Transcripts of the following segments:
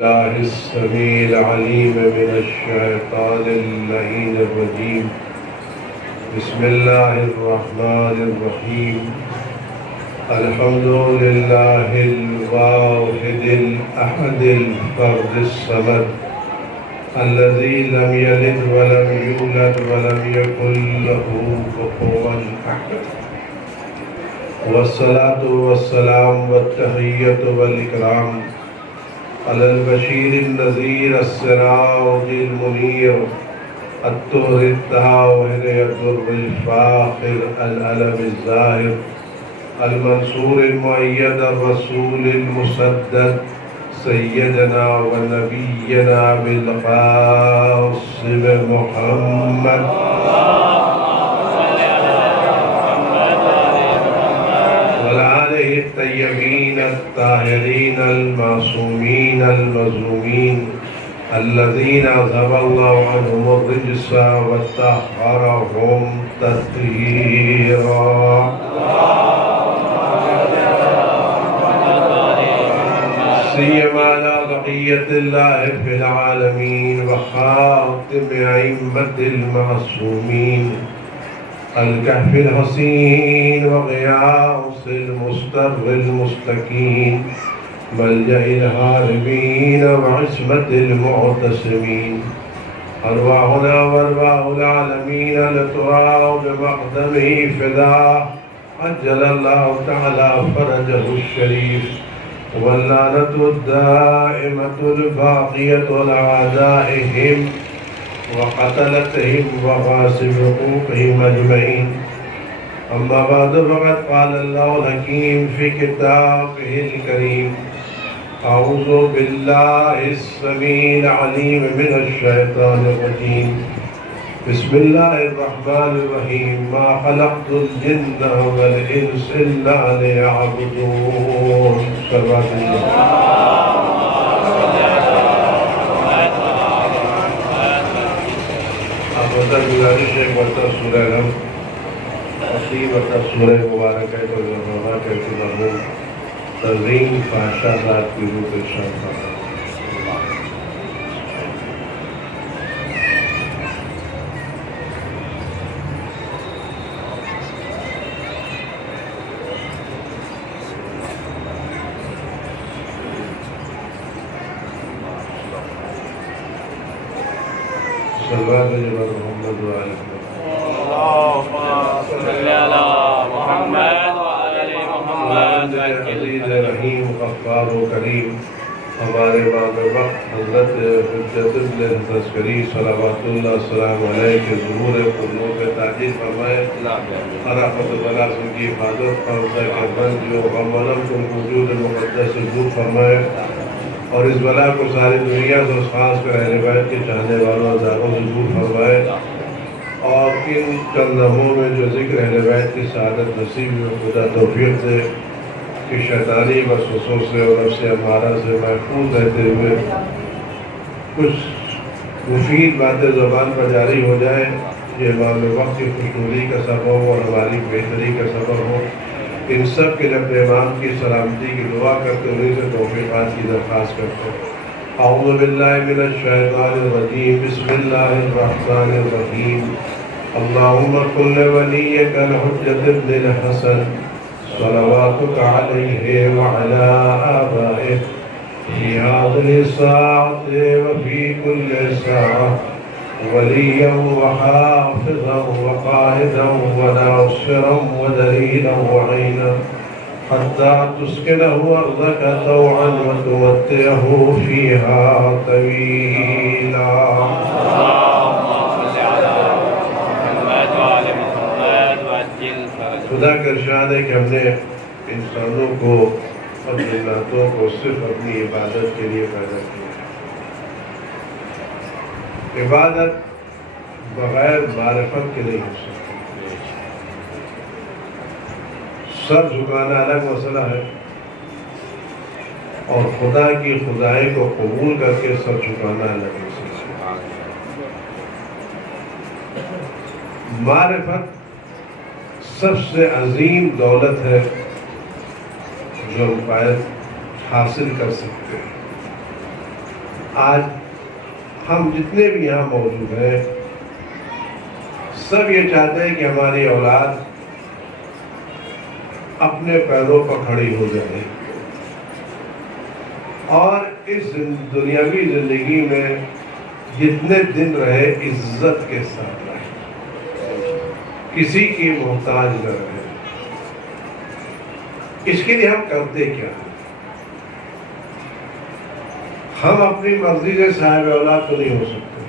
الله السميع العليم من الشيطان اللعين الرجيم. بسم الله الرحمن الرحيم. الحمد لله الواحد الأحد الفرد الصمد الذي لم يلد ولم يولد ولم يكن له كفوا أحد. والصلاة والسلام والتحية والإكرام على البشير النذير السراج المنير الطهر الطاهر الدر الفاخر العلم الزاهر المنصور المؤيد الرسول المسدد سيدنا ونبينا بالقاسم محمد الطيبين الطاهرين المعصومين المظلومين الذين أذهب الله عنهم الرجس وطهرهم تطهيرا. سيما على بقية الله في العالمين وخاتم أئمة المعصومين الكهف الحصين وغياث المستر المستكين ملجأ الهاربين وعصمة المعتصمين. أرواحنا وأرواح العالمين لترى بمقدمه فداه عجل الله تعالى فرجه الشريف. واللعنة الدائمة الباقية لأعدائهم وقتلتهم وغاصب حقوقهم أجمعين. أما بعد فقد قال الله الحكيم في كتابه الكريم: أعوذ بالله السميع العليم من الشيطان الرجيم. بسم الله الرحمن الرحيم. ما خلقت الجن والإنس إلا ليعبدون. صلوات الله. گزارش ہے مرتبہ سورہ نم اور 3 مرتبہ سورہ مبارکہ کو رہنما کر کے مرحوم تزئین بادشاہ صاحب کی روح کو ارشاد فرمایا. صلوات اللہ محمد وعلى اللهم صل على محمد وعلى محمد. عزیز رحیم غفار و کریم ہمارے امام وقت حضرت حجت ابن تذکری صلوات اللہ السلام علیہ کے ظہور قدموں پہ تاکید فرمائے. خرافت بلا سے کی حفاظت فرمائے کہ بند جو غم ولم کو وجود مقدس سے دور فرمائے اور اس بلا کو ساری دنیا سے اس خاص کر اہل بیت کے چاہنے والوں ہزاروں سے دور فرمائے اور ان چند لمحوں میں جو ذکر اہل بیت کی سعادت نصیب میں خدا توفیق دے کہ شیطانی وسوسوں سے اور نفس امارہ سے محفوظ رہتے ہوئے کچھ مفید باتیں زبان پر جاری ہو جائے. یہ امام وقت کی خوشنودی کا سبب ہو اور ہماری بہتری کا سبب ہو. ان سب کے جب امام کی سلامتی کی دعا کرتے انہیں سے توفیقات کی درخواست کرتے. اعوذ باللہ من الشیطان الرجیم. بسم اللہ الرحمن الرحیم. اللہم کن ولیک الحجت ابن الحسن صلواتک علیہ وعلا آبائہ فی هذه الساعة وفی کل ساعة وليا وحافظا وقائدا وناصرا ودليلا وعينا حتى تسكنه أرضك طوعا وتمتعه فيها طويلا. خدا کا ارشاد ہے کہ ہم نے انسانوں کو اور جناتوں کو صرف اپنی عبادت کے لیے پیدا کیا. عبادت بغیر معرفت کے نہیں ہو سکتی. سر جھکانا الگ مسئلہ ہے اور خدا کی خدائی کو قبول کر کے سر جھکانا الگ مسئلہ ہے. معرفت سب سے عظیم دولت ہے جو ہم حاصل کر سکتے ہیں. آج ہم جتنے بھی یہاں موجود ہیں سب یہ چاہتے ہیں کہ ہماری اولاد اپنے پیروں پر کھڑی ہو جائے اور اس دنیاوی زندگی میں جتنے دن رہے عزت کے ساتھ رہے، کسی کی محتاج نہ رہے۔ اس کے لیے ہم کرتے کیا ہیں؟ ہم اپنی مرضی سے صاحب اولاد تو نہیں ہو سکتے،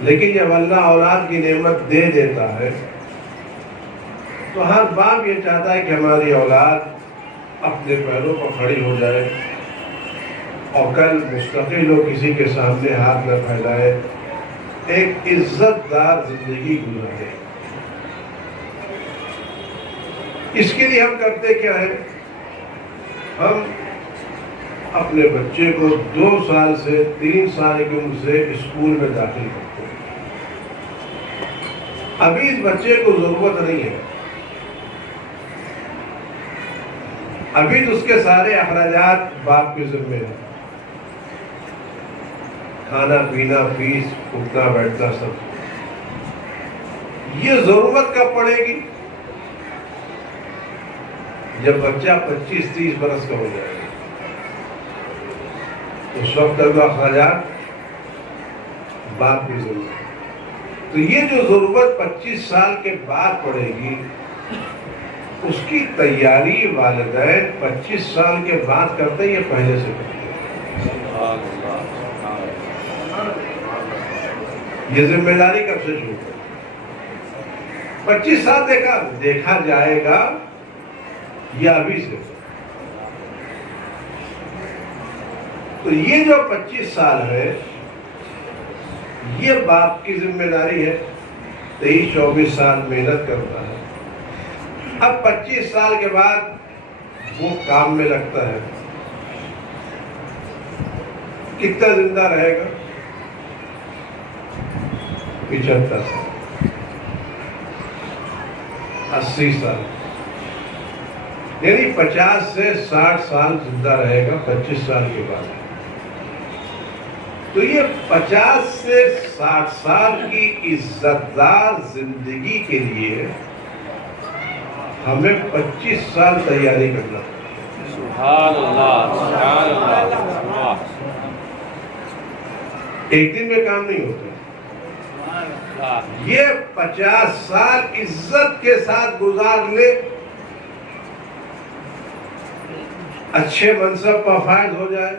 لیکن جب اللہ اولاد کی نعمت دے دیتا ہے تو ہر باپ یہ چاہتا ہے کہ ہماری اولاد اپنے پیروں پر کھڑی ہو جائے اور کل مستقل ہو، کسی کے سامنے ہاتھ نہ پھیلائے، ایک عزت دار زندگی گزارے۔ اس کے لیے ہم کرتے کیا ہے؟ ہم اپنے بچے کو 2 سال سے 3 سال کی عمر سے اسکول میں داخل کرتے ہیں۔ ابھی اس بچے کو ضرورت نہیں ہے، ابھی تو اس کے سارے اخراجات باپ کے ذمہ ہیں، کھانا پینا، فیس، اٹھنا بیٹھنا سب۔ یہ ضرورت کب پڑے گی؟ جب بچہ 25-30 برس کا ہو جائے گا، اس وقت تک اخراجات باپ کی ضرورت ہے۔ تو یہ جو ضرورت 25 سال کے بعد پڑے گی، اس کی تیاری والدین 25 سال کے بعد کرتے ہیں یا پہلے سے کرتے ہیں؟ یہ ذمہ داری کب سے شروع ہے؟ 25 سال دیکھا جائے گا یا ابھی سے؟ تو یہ جو 25 سال ہے یہ باپ کی ذمہ داری ہے۔ 23-24 سال محنت کرتا ہے، اب 25 سال کے بعد وہ کام میں لگتا ہے، کتنا زندہ رہے گا؟ 75 سال، 80 سال، یعنی 50 سے 60 سال زندہ رہے گا 25 سال کے بعد۔ تو یہ 50 سے 60 سال کی عزت دار زندگی کے لیے ہمیں 25 سال تیاری کرنا ہے۔ سبحان اللہ، سبحان اللہ۔ ایک دن میں کام نہیں ہوتا، یہ 50 سال عزت کے ساتھ گزار لے، اچھے منصب پر فائز ہو جائے،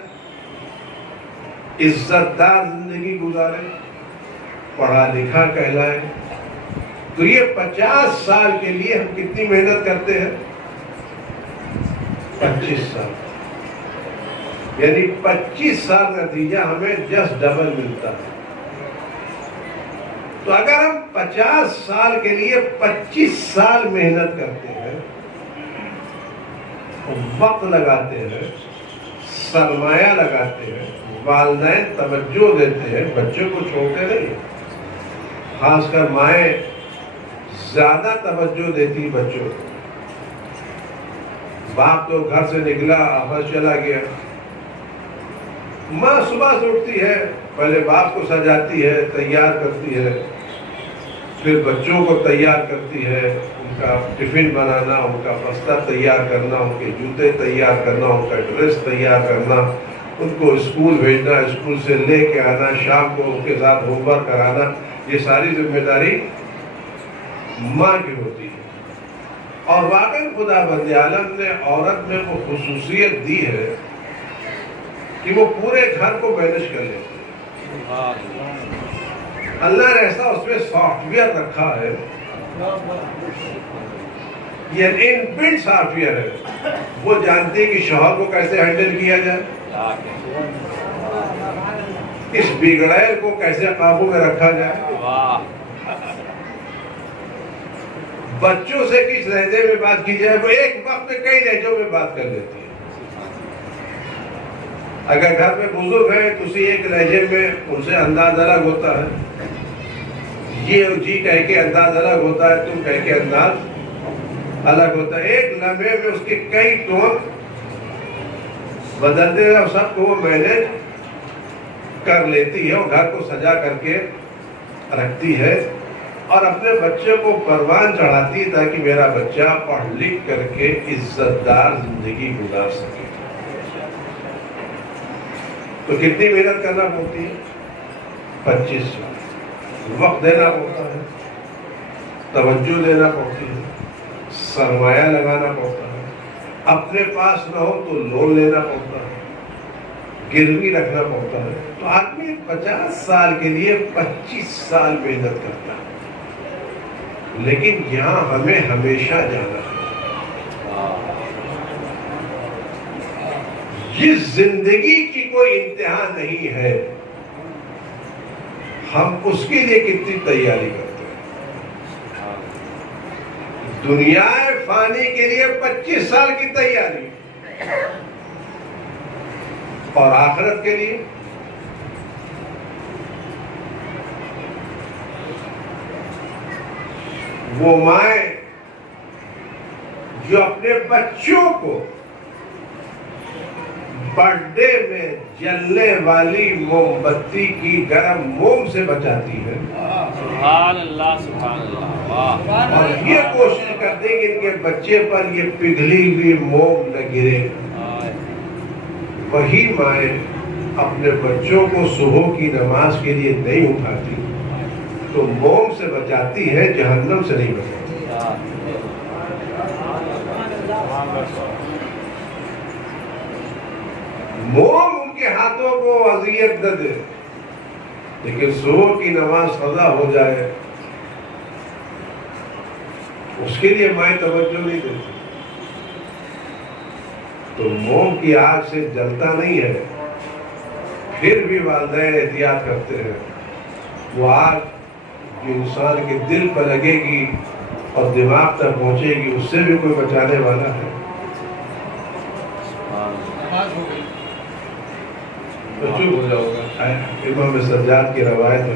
عزت دار زندگی گزارے، پڑھا لکھا کہلائے، تو یہ 50 سال کے لیے ہم کتنی محنت کرتے ہیں؟ 25 سال، یعنی 25 سال نتیجہ ہمیں جسٹ ڈبل ملتا ہے۔ تو اگر ہم 50 سال کے لیے 25 سال محنت کرتے ہیں، وقت لگاتے ہیں، سرمایہ لگاتے ہیں، والدین توجہ دیتے ہیں، بچوں کو چھوڑتے نہیں، خاص کر مائیں زیادہ توجہ دیتی بچوں کو۔ باپ تو گھر سے نکلا، آفس چلا گیا، ماں صبح سے اٹھتی ہے، پہلے باپ کو سجاتی ہے، تیار کرتی ہے، پھر بچوں کو تیار کرتی ہے، ان کا ٹفن بنانا، ان کا بستہ تیار کرنا، ان کے جوتے تیار کرنا، ان کا ڈریس تیار کرنا، ان کو اسکول بھیجنا، اسکول سے لے کے آنا، شام کو ان کے ساتھ ہوم ورک کرانا، یہ ساری ذمہ داری ماں کی ہوتی ہے۔ اور واقعی خدا بند عالم نے عورت میں وہ خصوصیت دی ہے کہ وہ پورے گھر کو مینج کر لیتی ہے۔ اللہ نے ایسا اس میں سافٹ ویئر رکھا ہے، یہ ان بلٹ سافٹ ویئر ہے، وہ جانتی ہے کہ شوہر کو کیسے ہینڈل کیا جائے، اس بگڑیل کو کیسے قابو میں رکھا جائے، بچوں سے کس لہجے میں بات کی جائے۔ وہ ایک وقت میں کئی لہجوں میں بات کر لیتی ہے۔ اگر گھر میں بزرگ ہے تو اسی ایک لہجے میں ان سے انداز الگ ہوتا ہے، یہ جی کہہ کے انداز الگ ہوتا ہے، تم کہہ کے انداز الگ ہوتا ہے، ایک لمحے میں اس کے کئی ٹون بدلتے ہیں سب کو وہ مینیج کر لیتی ہے اور گھر کو سجا کر کے رکھتی ہے اور اپنے بچے کو پروان چڑھاتی ہے تاکہ میرا بچہ پڑھ لکھ کر کے عزت دار زندگی گزار سکے. تو کتنی محنت کرنا پڑتی ہے؟ 25 سال وقت دینا پڑتا ہے، توجہ دینا پڑتی ہے، سرمایہ لگانا پڑتا ہے، اپنے پاس نہ ہو تو لون لینا پڑتا ہے، گروی رکھنا پڑتا ہے. تو آدمی 50 سال کے لیے 25 سال محنت کرتا ہے. لیکن یہاں ہمیں ہمیشہ جانا ہے. جس زندگی کی کوئی انتہا نہیں ہے، ہم اس کے لیے کتنی تیاری کرتے ہیں. دنیا فانی کے لیے 25 سال کی تیاری اور آخرت کے لیے وہ مائیں جو اپنے بچوں کو برتھ ڈے میں جلنے والی موم بتی کی گرم موم سے بچاتی ہے، سبحان اللہ سبحان اللہ. اور یہ کوشش کرتے ہیں کہ ان کے بچے پر یہ پگھلی ہوئی موم نہ گرے. وہی مائیں اپنے بچوں کو صبح کی نماز کے لیے نہیں اٹھاتی تو موم سے بچاتی ہے، جہنم سے نہیں بچاتی. موم ان کے ہاتھوں کو اذیت نہ دے، لیکن صبح کی نماز قضا ہو جائے اس کے لیے مائیں توجہ نہیں دیتی. تو موم کی آگ سے جلتا نہیں ہے، پھر بھی والدین احتیاط کرتے ہیں. وہ آگ جو انسان کے دل پر لگے گی اور دماغ تک پہنچے گی، اس سے بھی کوئی بچانے والا ہے. تو چپ ہو جاؤ گا. امام سجاد کی روایت ہے،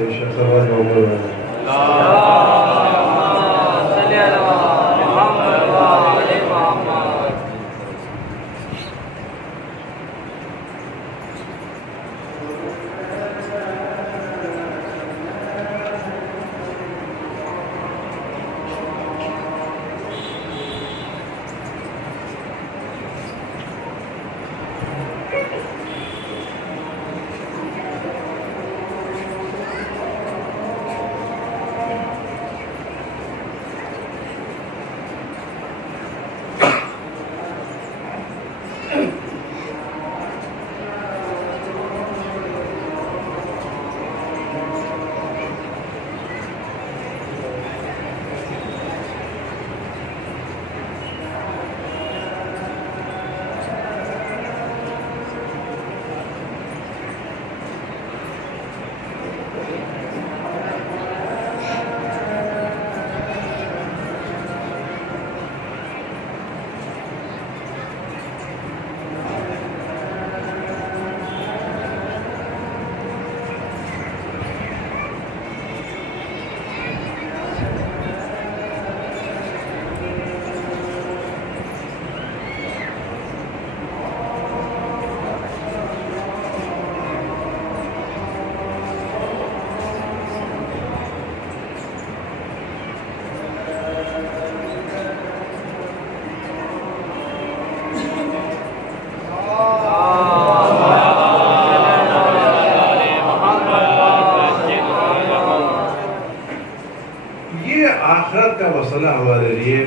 آخرت کا مسئلہ ہمارے لیے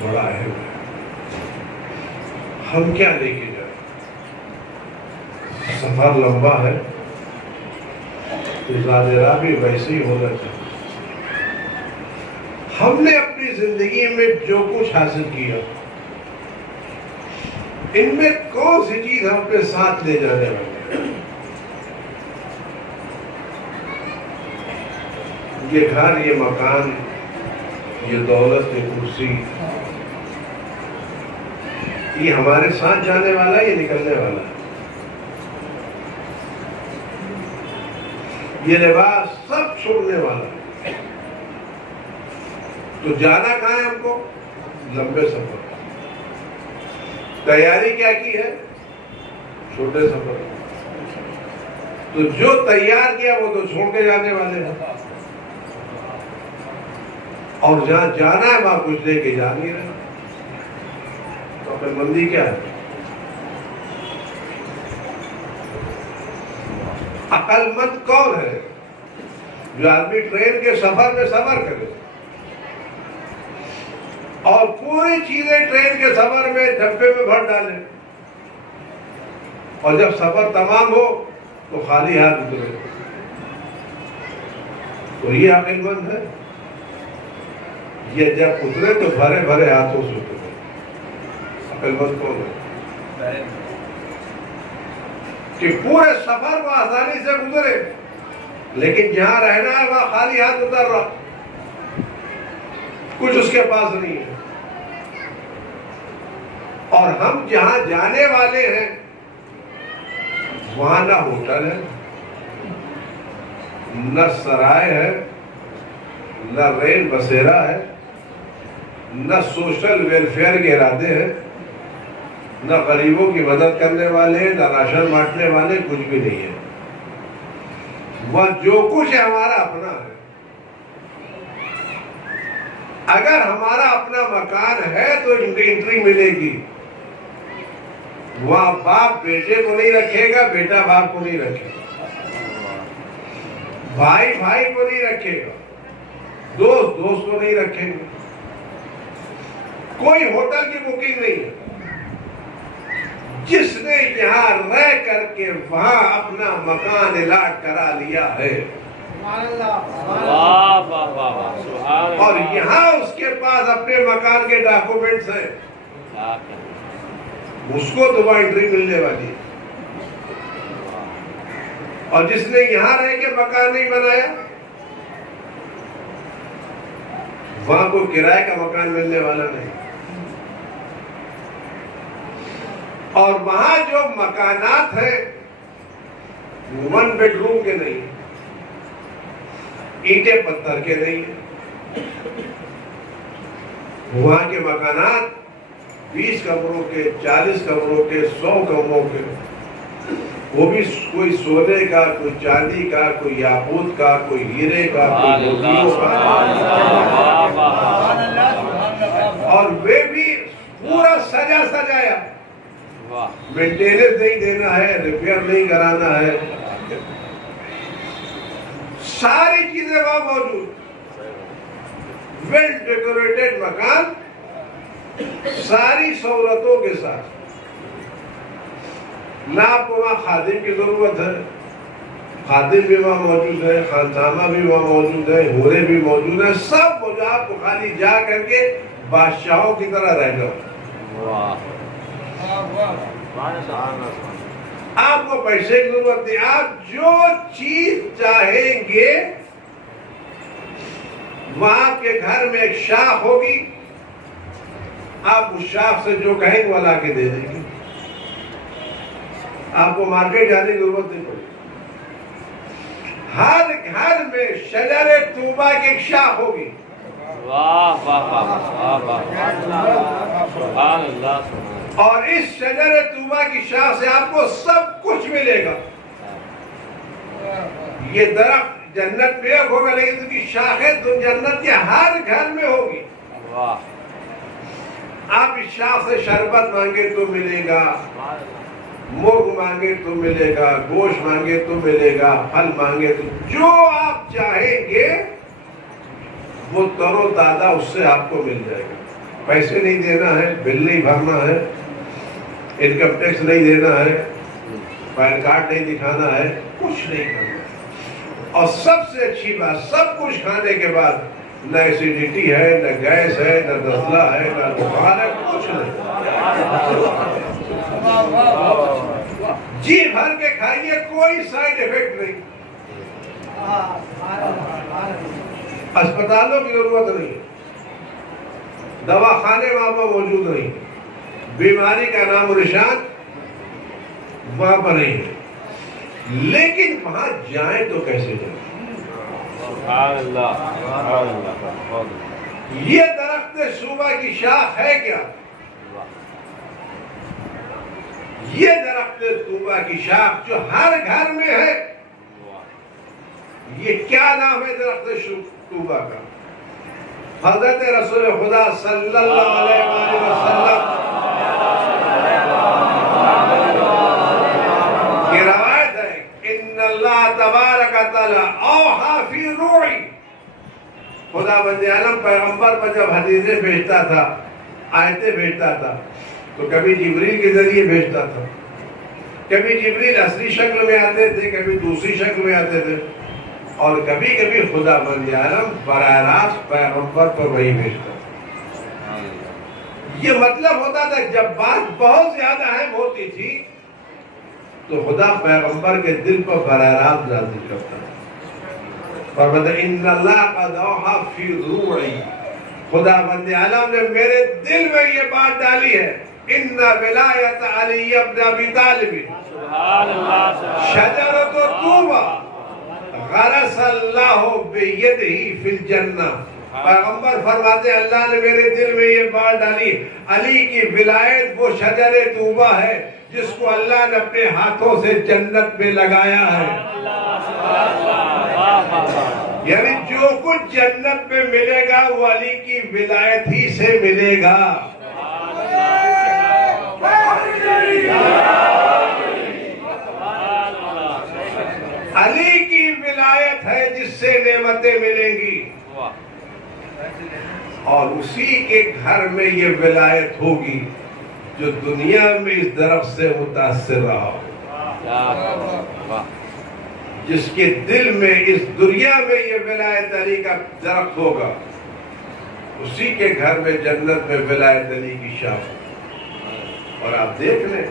بڑا اہم ہے. ہم کیا لے کے جائیں؟ سفر لمبا ہے تو راہ بھی ویسے ہی ہونا چاہیے. ہم نے اپنی زندگی میں جو کچھ حاصل کیا، ان میں کون سی چیز ہم اپنے ساتھ لے جانے والے ہیں؟ یہ گھر، یہ مکان، یہ دولت، یہ کرسی، یہ ہمارے ساتھ جانے والا ہے، یہ نکلنے والا ہے. یہ لباس سب چھوڑنے والا ہے. تو جانا کہاں ہے ہم کو؟ لمبے سفر. تیاری کیا کی ہے؟ چھوٹے سفر. تو جو تیار کیا وہ تو چھوڑ کے جانے والے ہیں, اور جہاں جانا ہے وہاں کچھ لے کے جا نہیں رہے. تو عقل مندی کیا ہے؟ عقل مند کون ہے؟ جو آدمی ٹرین کے سفر میں صبر کرے اور پوری چیزیں ٹرین کے سفر میں ڈبے میں بھر ڈالے, اور جب سفر تمام ہو تو خالی ہاتھ اترے. تو یہ عقل مند ہے. یہ جب اترے تو بھرے بھرے ہاتھوں سے اترے. عقل مند کون ہے؟ کہ پورے سفر کو آسانی سے گزرے, لیکن جہاں رہنا ہے وہاں خالی ہاتھ اتر رہا, کچھ اس کے پاس نہیں ہے. اور ہم جہاں جانے والے ہیں وہاں نہ ہوٹل ہے, نہ سرائے ہے, نہ ریل بسیرا ہے, نہ سوشل ویلفیئر کے ارادے ہیں, نہ غریبوں کی مدد کرنے والے, نہ راشن بانٹنے والے, کچھ بھی نہیں ہے. وہ جو کچھ ہے ہمارا اپنا ہے. اگر ہمارا اپنا مکان ہے تو انٹری ملے گی. وہاں باپ بیٹے کو نہیں رکھے گا, بیٹا باپ کو نہیں رکھے گا, بھائی بھائی کو نہیں رکھے گا, دوست دوست کو نہیں رکھیں گے. کوئی ہوٹل کی بکنگ نہیں ہے. جس نے یہاں رہ کر کے وہاں اپنا مکان الاٹ کرا لیا ہے, اور یہاں اس کے پاس اپنے مکان کے ڈاکومنٹس ہیں, اس کو تو وہاں انٹری ملنے والی ہے. اور جس نے یہاں رہ کے مکان نہیں بنایا وہاں کوئی کرائے کا مکان ملنے والا نہیں. اور وہاں جو مکانات ہیں 1 بیڈ روم کے نہیں, اینٹیں پتھر کے نہیں ہیں. وہاں کے مکانات 20 کمروں کے, 40 کمروں کے, 100 کمروں کے, وہ بھی کوئی سونے کا, کوئی چاندی کا, کوئی یاقوت کا, کوئی ہیرے کا, کوئی موتیوں کا, اور وہ بھی پورا سجا سجایا. مینٹیننس نہیں دینا ہے, ریپیئر نہیں کرانا ہے, ساری چیزیں وہاں موجود. ویل ڈیکوریٹڈ مکان, ساری سہولتوں کے ساتھ. نہ آپ کو وہاں خادم کی ضرورت ہے, خادم بھی وہاں موجود ہے, خانسامہ بھی وہاں موجود ہے, ہورے بھی موجود ہیں, سب موجود. آپ کو خالی جا کر کے بادشاہوں کی طرح رہنا. آپ کو پیسے کی ضرورت نہیں, آپ جو چیز چاہیں گے وہاں آپ کے گھر میں ایک شاخ ہوگی, آپ اس شاخ سے جو کہیں وہ لا کے دے دیں گے. آپ کو مارکیٹ جانے کی ضرورت نہیں پڑے. ہر گھر میں شجر طوبہ کی ایک شاخ ہوگی. واہ واہ واہ سبحان اللہ. اور اس شجر طوبہ کی شاخ سے آپ کو سب کچھ ملے گا. یہ درخت جنت میں ہوگا, لیکن اس کی شاخیں تو جنت کے ہر گھر میں ہوگی. آپ اس شاخ سے شربت مانگے تو ملے گا, مرغ مانگے تو ملے گا, گوشت مانگے تو ملے گا, پھل مانگے تو, جو آپ چاہیں گے وہ تر و تازہ اس سے آپ کو مل جائے گا. پیسے نہیں دینا ہے, بل نہیں بھرنا ہے, انکم ٹیکس نہیں دینا ہے, پین کارڈ نہیں دکھانا ہے, کچھ نہیں کرنا. اور سب سے اچھی بات, سب کچھ کھانے کے بعد نہ ایسیڈیٹی ہے, نہ گیس ہے, نہ نزلہ ہے, نہ بخار ہے, کچھ نہیں. جی بھر کے کھائیے, کوئی سائیڈ ایفیکٹ نہیں. اسپتالوں کی ضرورت نہیں, دواخانے وہاں پر موجود نہیں, بیماری کا نام و نشان وہاں پر نہیں ہے. لیکن وہاں جائیں تو کیسے جائیں؟ سبحان اللہ سبحان اللہ. یہ درخت صوبہ کی شاخ ہے کیا؟ یہ درخت طوبہ کی شاخ جو ہر گھر میں ہے، یہ کیا نام ہے درخت طوبہ کا؟ حضرت رسول خدا صلی اللہ علیہ وآلہ وسلم کی روایت ہے، ان اللہ تبارک تعالی اوحی فی روحی، خدا بند عالم پیغمبر پر جب حدیثیں بھیجتا تھا، آیتیں بھیجتا تھا، تو کبھی جبریل کے ذریعے بھیجتا تھا، کبھی جبریل اصلی شکل میں آتے تھے، کبھی دوسری شکل میں آتے تھے، اور کبھی کبھی خدا بند عالم براہ راست پیغمبر پر وہی بھیجتا تھا۔ یہ مطلب ہوتا تھا جب بات بہت زیادہ اہم ہوتی تھی تو خدا پیغمبر کے دل پر براہ راست نازل کرتا تھا۔ فرماتا ان اللہ قد اوحی فی روحی، خدا بند عالم نے میرے دل میں یہ بات ڈالی ہے، ان ولایت علی ابن ابی طالب شجرۃ طوبہ غرس اللہ بیدہ فی الجنہ۔ پیغمبر فرماتے ہیں اللہ نے میرے دل میں یہ بات ڈالی، علی کی ولایت وہ شجر طوبہ ہے جس کو اللہ نے اپنے ہاتھوں سے جنت میں لگایا ہے۔ یعنی جو کچھ جنت میں ملے گا وہ علی کی ولایت ہی سے ملے گا۔ علی کی ولایت ہے جس سے نعمتیں ملیں گی، اور اسی کے گھر میں یہ ولایت ہوگی جو دنیا میں اس درخت سے متاثر رہا ہو، جس کے دل میں اس دنیا میں یہ ولایت علی کا درخت ہوگا، اسی کے گھر میں جنت میں ولایت علی کی شاخ ہوگی۔ اور آپ دیکھ لیں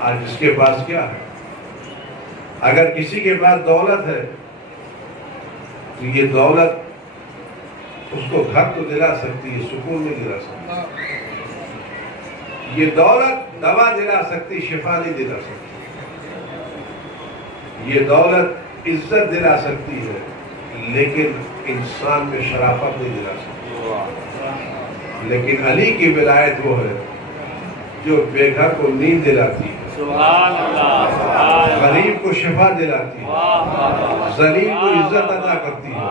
آج جس کے پاس کیا ہے، اگر کسی کے پاس دولت ہے تو یہ دولت اس کو گھر تو دلا سکتی ہے، سکون نہیں دلا سکتی، یہ دولت دوا دلا سکتی، شفا نہیں دلا سکتی، یہ دولت عزت دلا سکتی ہے لیکن انسان میں شرافت نہیں دلا سکتی۔ لیکن علی کی ولایت وہ ہے جو بے گھر کو نیند دلاتی ہے، غریب کو شفا دلاتی ہے، ذلیل کو عزت عطا کرتی ہے،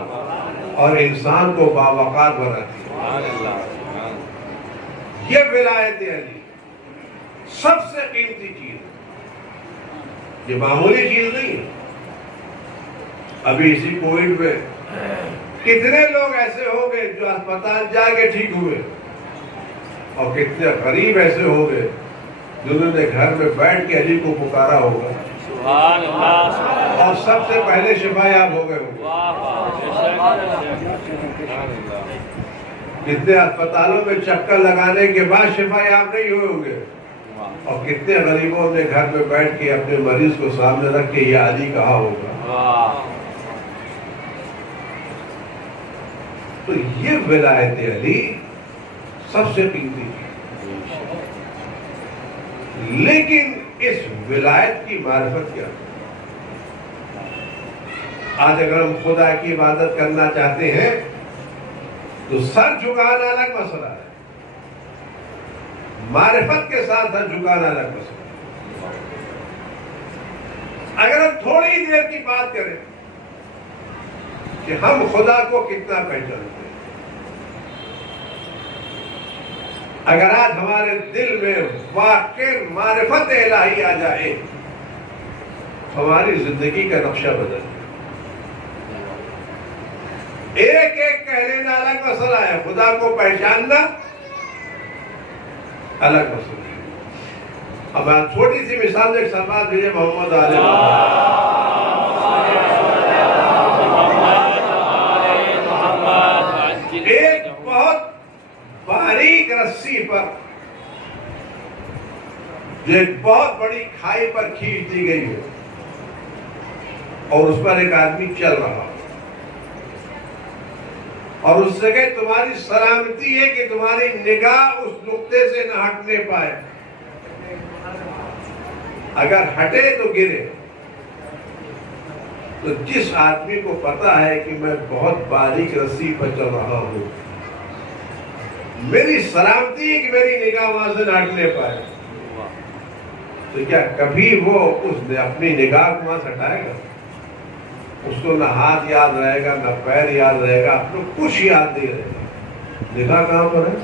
اور انسان کو باوقار بناتی ہے۔ یہ ولایت علی سب سے قیمتی چیز ہے، یہ معمولی چیز نہیں ہے۔ ابھی اسی کووڈ میں کتنے لوگ ایسے ہوں گے جو اسپتال جا کے ٹھیک ہوئے، اور کتنے غریب ایسے ہوں گے جنہوں نے گھر میں بیٹھ کے علی کو پکارا ہوگا اور سب سے پہلے شفا یاب ہو گئے ہوں گے۔ کتنے اسپتالوں میں چکر لگانے کے بعد شفا یاب نہیں ہوئے ہوں گے، اور کتنے غریبوں نے گھر میں بیٹھ کے اپنے مریض کو سامنے رکھ کے یہ علی کہا ہوگا۔ تو یہ ولایت علی سب سے قیمتی ہے، لیکن اس ولایت کی معرفت کیا ہے؟ آج اگر ہم خدا کی عبادت کرنا چاہتے ہیں تو سر جھکانا الگ مسئلہ ہے، معرفت کے ساتھ سر جھکانا الگ مسئلہ ہے۔ اگر ہم تھوڑی دیر کی بات کریں کہ ہم خدا کو کتنا پہچانتے ہیں، اگر آج ہمارے دل میں واقع معرفت الہی آ جائے، ہماری زندگی کا نقشہ بدل جائے۔ ایک ایک کہہ لینا الگ مسئلہ ہے، خدا کو پہچاننا الگ مسئلہ ہے۔ اب آپ چھوٹی سی مثال ایک سلمان بھیجے محمد علیہ ایک بہت باریک رسی پر جو ایک بہت بڑی کھائی پر کھینچ دی گئی ہے، اور اس پر ایک آدمی چل رہا ہو، اور اس سے کہ تمہاری سلامتی ہے کہ تمہاری نگاہ اس نقطے سے نہ ہٹنے پائے، اگر ہٹے تو گرے۔ تو جس آدمی کو پتا ہے کہ میں بہت باریک رسی پر چل رہا ہوں، میری سلامتی ہے کہ میری نگاہ وہاں سے نہ ہٹنے پائے، تو کیا کبھی وہ اس نے اپنی نگاہ کو وہاں سے ہٹائے گا؟ اس کو نہ ہاتھ یاد رہے گا، نہ پیر یاد رہے گا، اپنے کچھ یاد نہیں رہے گا۔ نگاہ کہاں پر ہے؟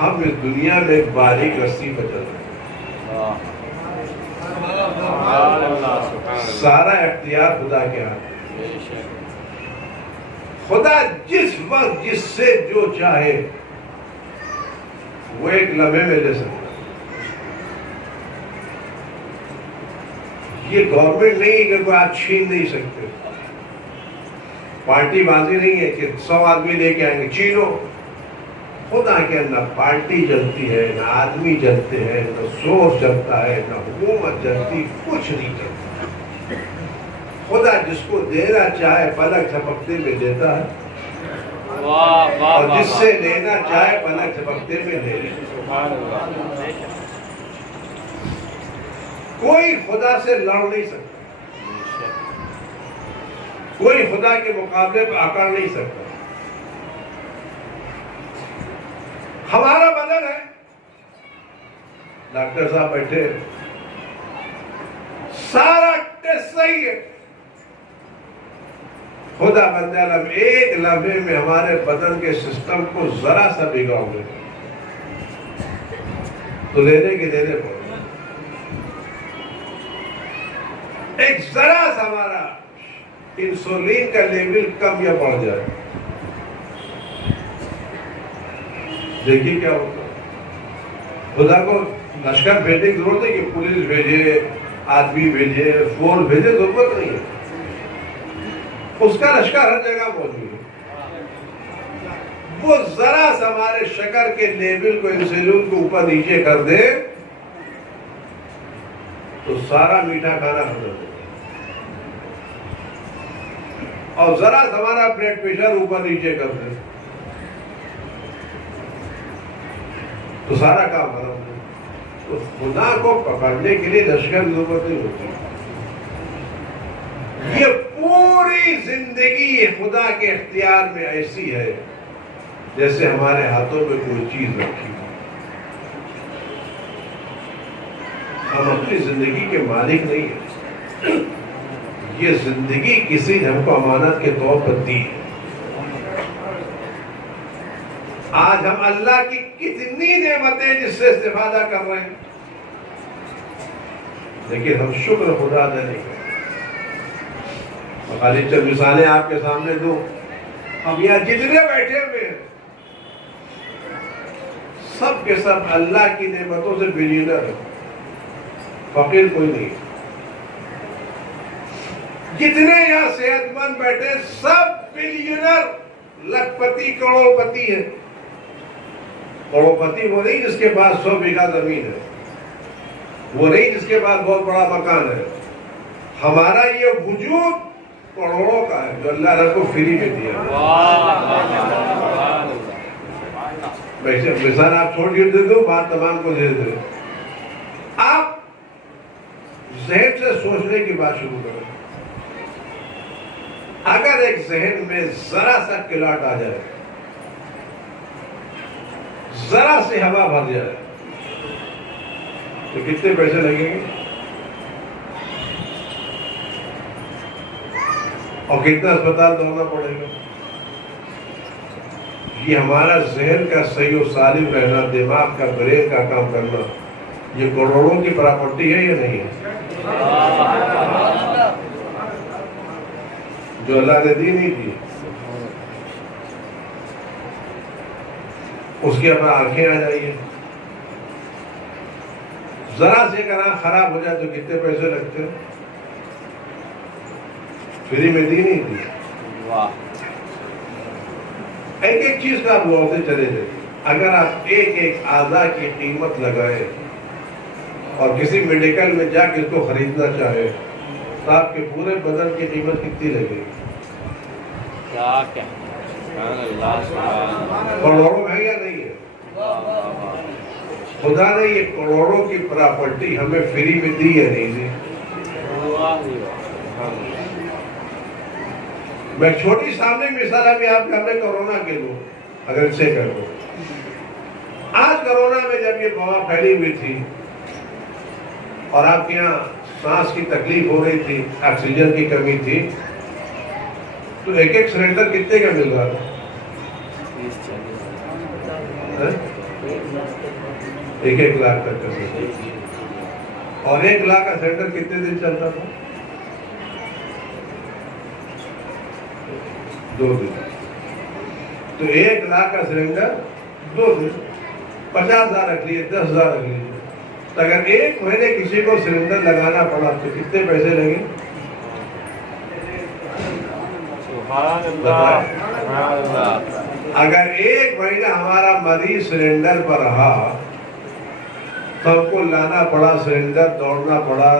ہم اس دنیا میں ایک باریک رسی پہ چل رہے ہیں، سارا اختیار خدا کے ہاتھ میں۔ خدا جس وقت جس سے جو چاہے وہ ایک لمحے میں لے سکتا ہے۔ یہ گورنمنٹ نہیں ہے کہ کوئی آپ چھین نہیں سکتے، پارٹی بازی نہیں ہے کہ 100 آدمی لے کے آئیں گے چینو۔ خدا کے نہ پارٹی جلتی ہے، نہ آدمی جلتے ہیں، نہ سورس جلتا ہے، نہ حکومت جلتی، کچھ نہیں چلتا۔ خدا جس کو دینا چاہے پلک جھپکتے میں دیتا ہے، اور جس سے لینا چاہے پلک جھپکتے میں لے لیتا ہے۔ کوئی خدا سے لڑ نہیں سکتا، کوئی خدا کے مقابلے پہ اکڑ نہیں سکتا۔ ہمارا بدن ہے، ڈاکٹر صاحب بیٹھے، سارا ٹیسٹ صحیح ہے، خدا بندہ ایک لمحے میں ہمارے بدن کے سسٹم کو ذرا سا بگاڑ دے تو لینے کے لینے پڑے، ایک ذرا سا ہمارا انسولین کا لیول کم یا بڑھ جائے، دیکھیے کیا ہوتا ہے۔ خدا کو لشکر بھیجنے کی ضرورت ہے کہ پولیس بھیجے، آدمی بھیجے، فورس بھیجے، ضرورت نہیں ہے۔ اس کا لشکر ہر جگہ موجود ہے۔ وہ ذرا سا ہمارے شکر کے لیول کو، انسولین کو اوپر نیچے کر دے تو سارا میٹھا کھانا ختم ہو، اور ذرا سا ہمارا بلڈ پریشر اوپر نیچے کر دے تو سارا کام ختم ہو۔ تو خدا کو پکڑنے کے لیے لشکر کی ضرورت نہیں ہوتی۔ یہ پوری زندگی خدا کے اختیار میں ایسی ہے جیسے ہمارے ہاتھوں میں کوئی چیز رکھی ہو۔ ہم اپنی زندگی کے مالک نہیں ہیں، یہ زندگی کسی نے ہم کو امانت کے طور پر دی ہے۔ آج ہم اللہ کی کتنی نعمتیں جس سے استفادہ کر رہے ہیں، لیکن ہم شکر خدا ادا نہیں کرتے۔ خالی چند مثالیں آپ کے سامنے دوں، ہم یہاں جتنے بیٹھے ہوئے ہیں سب کے سب اللہ کی نعمتوں سے بلیونر ہیں، فقیر کوئی نہیں۔ جتنے یہاں صحت مند بیٹھے سب بلیونر، لکھپتی، کروڑ پتی ہیں۔ کروڑ پتی وہ نہیں جس کے پاس 100 بیگھہ زمین ہے، وہ نہیں جس کے پاس بہت بڑا مکان ہے۔ ہمارا یہ وجود کروڑوں کا ہے جو اللہ نے کو فری میں دیا۔ ویسے مثال آپ چھوڑ کے دے دو، بات تمام کو دے دو۔ آپ ذہن سے سوچنے کی بات شروع کریں۔ اگر ایک ذہن میں ذرا سا کلاٹ آ جائے، ذرا سے ہوا بھر جائے تو کتنے پیسے لگیں گے اور کتنا اسپتال دوڑنا پڑے گا؟ یہ ہمارا ذہن کا صحیح و سالم رہنا، دماغ کا، برین کا کام کرنا، یہ کروڑوں کی پراپرٹی ہے یا نہیں ہے؟ جو اللہ نے دی نہیں دی، اس کے اپنا آنکھیں آ جائیے، ذرا سے اگر آنکھ خراب ہو جائے تو کتنے پیسے لگتے ہیں؟ فری میں دی نہیں دی۔ ایک ایک چیز کا آپ غور سے چلے جائیں، اگر آپ ایک ایک اعضاء کی قیمت لگائیں اور کسی میڈیکل میں جا کے اس کو خریدنا چاہے تو آپ کے پورے بدن کی قیمت کتنی لگے گی؟ کروڑوں ہے یا نہیں ہے؟ خدا نے یہ کروڑوں کی پراپرٹی ہمیں فری میں دی یا نہیں دی؟ میں چھوٹی سامنے مثال ابھی آپ کے ہمیں کورونا کے لوں، اگر اسے کر دو، آج کرونا میں جب یہ وبا پھیلی ہوئی تھی اور آپ کے یہاں سانس کی تکلیف ہو رہی تھی، آکسیجن کی کمی تھی، تو ایک ایک سلنڈر کتنے کا مل رہا تھا؟ 1 لاکھ تک کا سلنڈر، اور 1 لاکھ کا سلنڈر کتنے دن چلتا تھا؟ 2 دن۔ تو 1 لاکھ کا سلنڈر 2 دن، 50,000 رکھ لیے، 10,000 رکھ لیے، تو اگر 1 مہینے کسی کو سلنڈر لگانا پڑا تو کتنے پیسے لگے؟ اگر 1 مہینہ ہمارا مریض سلنڈر پر رہا تو ہم کو لانا پڑا سلنڈر، دوڑنا پڑا،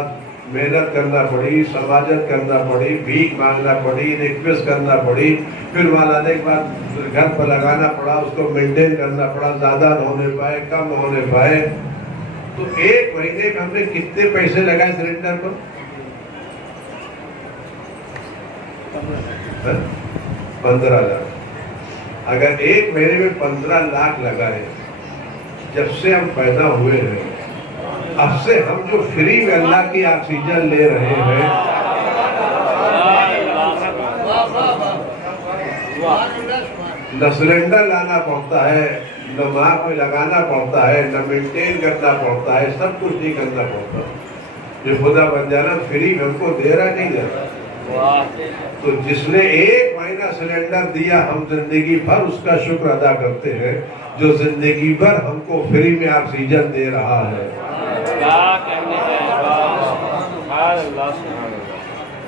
محنت کرنا پڑی، سماجت کرنا پڑی، بھیک مانگنا پڑی، ریکویسٹ کرنا پڑی، پھر وہاں لانے کے بعد گھر پر لگانا پڑا، اس کو مینٹین کرنا پڑا، زیادہ نہ ہونے پائے، کم نہ ہونے پائے، تو 1 مہینے میں ہم نے کتنے پیسے لگائے سلنڈر پر؟ 15,000۔ اگر 1 مہینے میں 15 لاکھ لگائے، جب سے ہم پیدا ہوئے ہیں اب سے ہم جو فری میں اللہ کی آکسیجن لے رہے ہیں، نہ سلنڈر لانا پڑتا ہے، نہ ماں کو لگانا پڑتا ہے، نہ مینٹین کرنا پڑتا ہے، سب کچھ نہیں کرنا پڑتا، جو خدا بن جانا فری ہم کو دے رہا نہیں دے رہا۔ تو جس نے 1 مہینہ سلنڈر دیا، ہم زندگی بھر اس کا شکر ادا کرتے ہیں، جو زندگی بھر ہم کو فری میں آکسیجن دے رہا ہے۔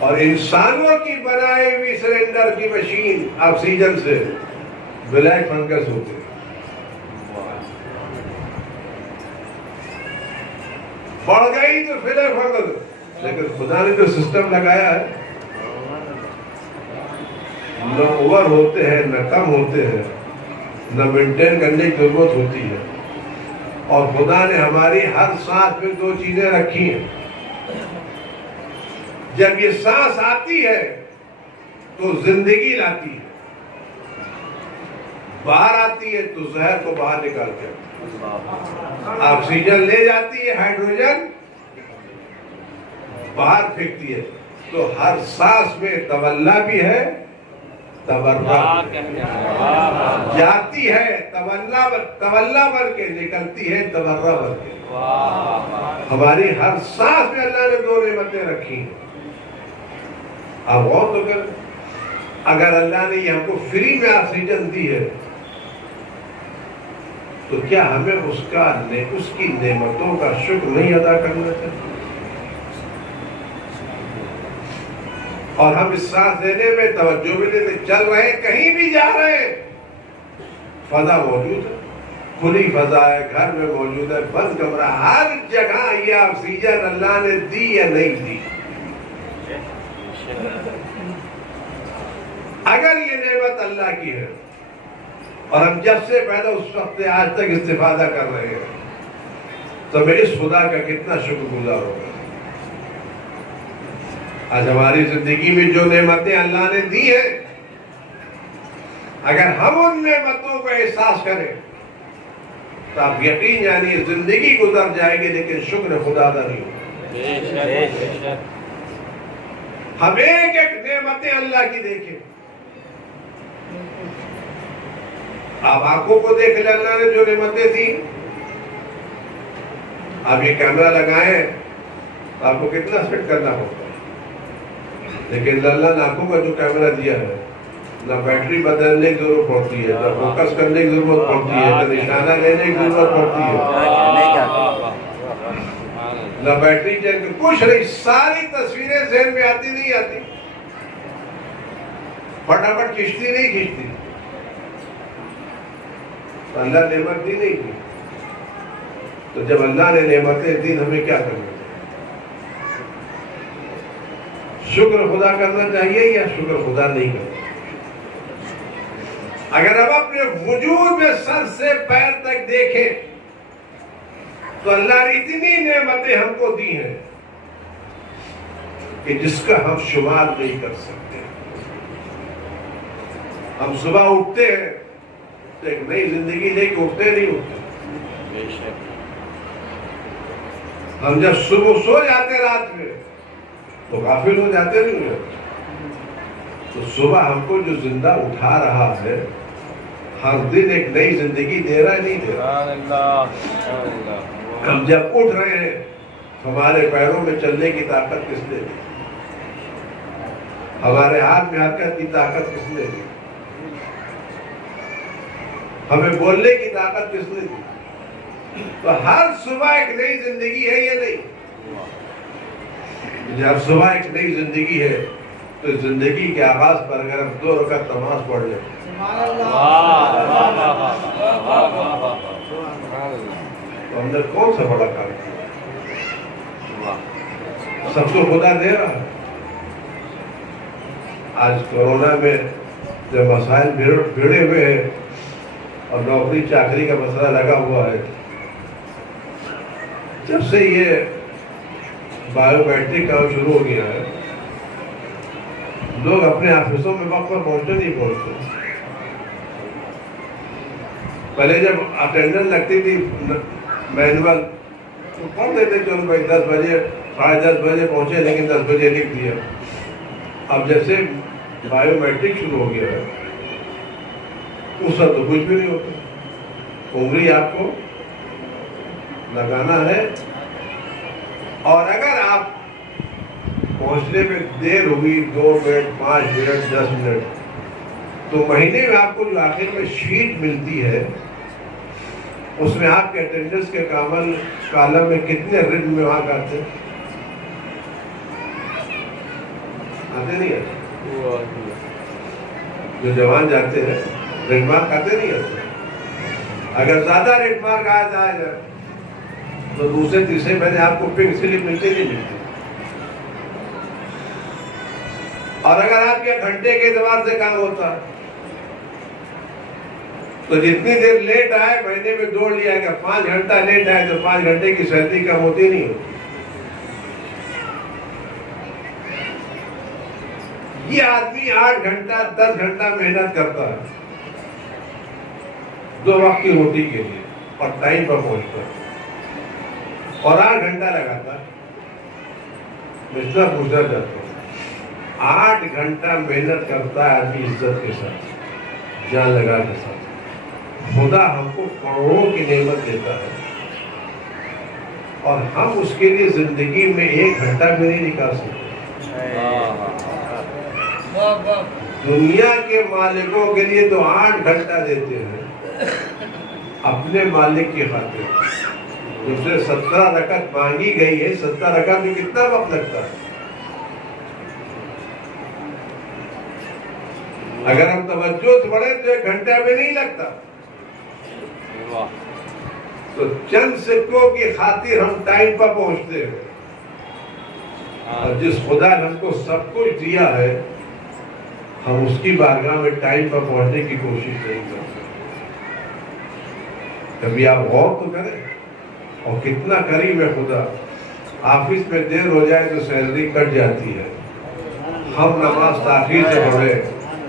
اور انسانوں کی بنائی ہوئی سلنڈر کی مشین آکسیجن سے بلیک فنگس ہوتے ہیں، بڑھ گئی تو بلیک فنگس، لیکن خدا نے جو سسٹم لگایا ہے، نہ اوور ہوتے ہیں، نہ کم ہوتے ہیں، نہ مینٹین کرنے کی ضرورت ہوتی ہے، اور خدا نے ہماری ہر سانس میں 2 چیزیں رکھی ہیں۔ جب یہ سانس آتی ہے تو زندگی لاتی ہے، باہر آتی ہے تو زہر کو باہر نکالتے ہیں، آکسیجن لے جاتی ہے، ہائیڈروجن باہر پھینکتی ہے، تو ہر سانس میں تولا بھی ہے، تبرہ جاتی ہے، تولا بن کے نکلتی ہے، تبرہ بن کے۔ ہماری ہر سانس میں اللہ نے 2 نعمتیں رکھی ہیں۔ آپ غور تو کریں، اگر اللہ نے یہ ہم کو فری میں آکسیجن دی ہے تو کیا ہمیں اس کی نعمتوں کا شکر نہیں ادا کرنا چاہیے؟ اور ہم اس سانس لینے میں توجہ بھی دیتے، چل رہے کہیں بھی جا رہے ہیں، فضا موجود ہے، کھلی فضا ہے، گھر میں موجود ہے، بند کمرہ، ہر جگہ یہ آکسیجن اللہ نے دی یا نہیں دی؟ اگر یہ نعمت اللہ کی ہے اور ہم جب سے پیدا اس وقت سے آج تک استفادہ کر رہے ہیں، تو میں اس خدا کا کتنا شکر گزار ہوگا۔ آج ہماری زندگی میں جو نعمتیں اللہ نے دی ہیں، اگر ہم ان نعمتوں کو احساس کریں تو آپ یقین جانیے زندگی گزر جائے گی لیکن شکر خدا ادا نہیں ہوگا۔ ہم ایک ایک نعمتیں اللہ کی دیکھیں، آپ آنکھوں کو دیکھ لیں، اللہ نے جو نعمتیں دی، آپ یہ کیمرہ لگائیں آپ کو کتنا سیٹ کرنا ہوگا، لیکن اللہ نے آنکھوں کا جو کیمرہ دیا ہے، نہ بیٹری بدلنے کی ضرورت پڑتی ہے، نہ فوکس کرنے کی ضرورت پڑتی ہے، نہ نشانہ لینے کی ضرورت پڑتی ہے، نہ بیٹری چل کے کچھ نہیں، ساری تصویریں ذہن میں آتی نہیں آتی، فٹافٹ کھینچتی نہیں کھینچتی، تو اللہ نعمت دی نہیں کی۔ تو جب اللہ نے نعمتیں دی ہمیں کیا کرنا چاہیے؟ شکر خدا کرنا چاہیے یا شکر خدا نہیں کرنا؟ اگر ہم اپنے وجود میں سر سے پیر تک دیکھیں تو اللہ نے اتنی نعمتیں ہم کو دی ہیں کہ جس کا ہم شمار نہیں کر سکتے۔ ہم صبح اٹھتے ہیں تو ایک نئی زندگی لے کے اٹھتے نہیں اٹھتے، بے شک ہم جب صبح سو جاتے رات میں تو غافل ہو جاتے نہیں ہیں. تو صبح ہم کو جو زندہ اٹھا رہا ہے ہر دن ایک نئی زندگی دے رہا ہے نہیں دے رہا. سبحان اللہ سبحان اللہ. ہم جب اٹھ رہے ہیں ہمارے پیروں میں چلنے کی طاقت کس نے دی؟ ہمارے ہاتھ میں حرکت کی طاقت کس نے دی؟ ہمیں بولنے کی طاقت کس نے دی؟ تو ہر صبح ایک نئی زندگی ہے یہ نہیں. جب صبح ایک نئی زندگی ہے تو زندگی کے آغاز پر اگر ہم 2 رکعت نماز پڑھ لیں تو ہم نے کون سا بڑا کام کیا؟ سب تو خدا دے رہا ہے. آج کورونا میں جب مسائل بھیڑے ہوئے ہیں اور نوکری چاکری کا مسئلہ لگا ہوا ہے، جب سے یہ بایو میٹرک کام شروع ہو گیا ہے لوگ اپنے آفسوں میں وقت پر پہنچتے نہیں پہنچتے. پہلے جب اٹینڈنس لگتی تھی مینول تو پڑھ دیتے چلو بھائی 10 بجے 10:30 بجے پہنچے لیکن 10 بجے لکھ دیا. اب جیسے بایو میٹرک شروع ہو گیا ہے اس وقت تو کچھ بھی نہیں ہوتا. انگلی آپ کو لگانا ہے اور اگر آپ پہنچنے میں دیر ہوئی 2 منٹ 5 منٹ 10 منٹ تو مہینے میں آپ کو جو آخر میں شیٹ ملتی ہے اس میں آپ کے اٹینڈنس کے کالم میں کتنے ریڈ میں وہاں آتے نہیں آتے. جو جوان جاتے ہیں ریڈ مارک آتے نہیں آتے. اگر زیادہ ریڈ مارک آ جائے تو دوسرے تیسرے مہینے آپ کو پنک سلپ ملتی نہیں ملتی. اور اگر آپ کے گھنٹے کے اعتبار سے کام ہوتا ہے تو جتنی دیر لیٹ آئے مہینے میں دوڑ لیا گا 5 گھنٹہ لیٹ آئے تو 5 گھنٹے کی سیلری کم ہوتی نہیں ہوتی. یہ آدمی 8 گھنٹہ 10 گھنٹہ محنت کرتا ہے 2 وقت کی روٹی کے لیے اور ٹائم پر پہنچتا ہے اور 8 گھنٹہ لگاتا ہے. مسئلہ پوچھنا چاہتا ہوں 8 گھنٹہ محنت کرتا ہے آدمی عزت کے ساتھ جان لگا کے ساتھ. خدا ہم کو کروڑوں کی نعمت دیتا ہے اور ہم اس کے لیے زندگی میں 1 گھنٹہ بھی نہیں نکال سکتے. دنیا کے مالکوں کے لیے تو 8 گھنٹہ دیتے ہیں اپنے مالک کی خاطر. جس سے 17 رکعت مانگی گئی ہے 17 رکعت میں کتنا وقت لگتا ہے؟ اگر ہم توجہ سے پڑھیں تو 1 گھنٹہ میں نہیں لگتا. تو چند سکوں کی خاطر ہم ٹائم پر پہنچتے ہیں اور جس خدا نے ہم کو سب کچھ دیا ہے ہم اس کی بارگاہ میں ٹائم پر پہنچنے کی کوشش نہیں کرتے. کبھی آپ غور تو کریں اور کتنا قریب ہے خدا. آفس میں دیر ہو جائے تو سیلری کٹ جاتی ہے. ہم نماز تاخیر سے پڑھے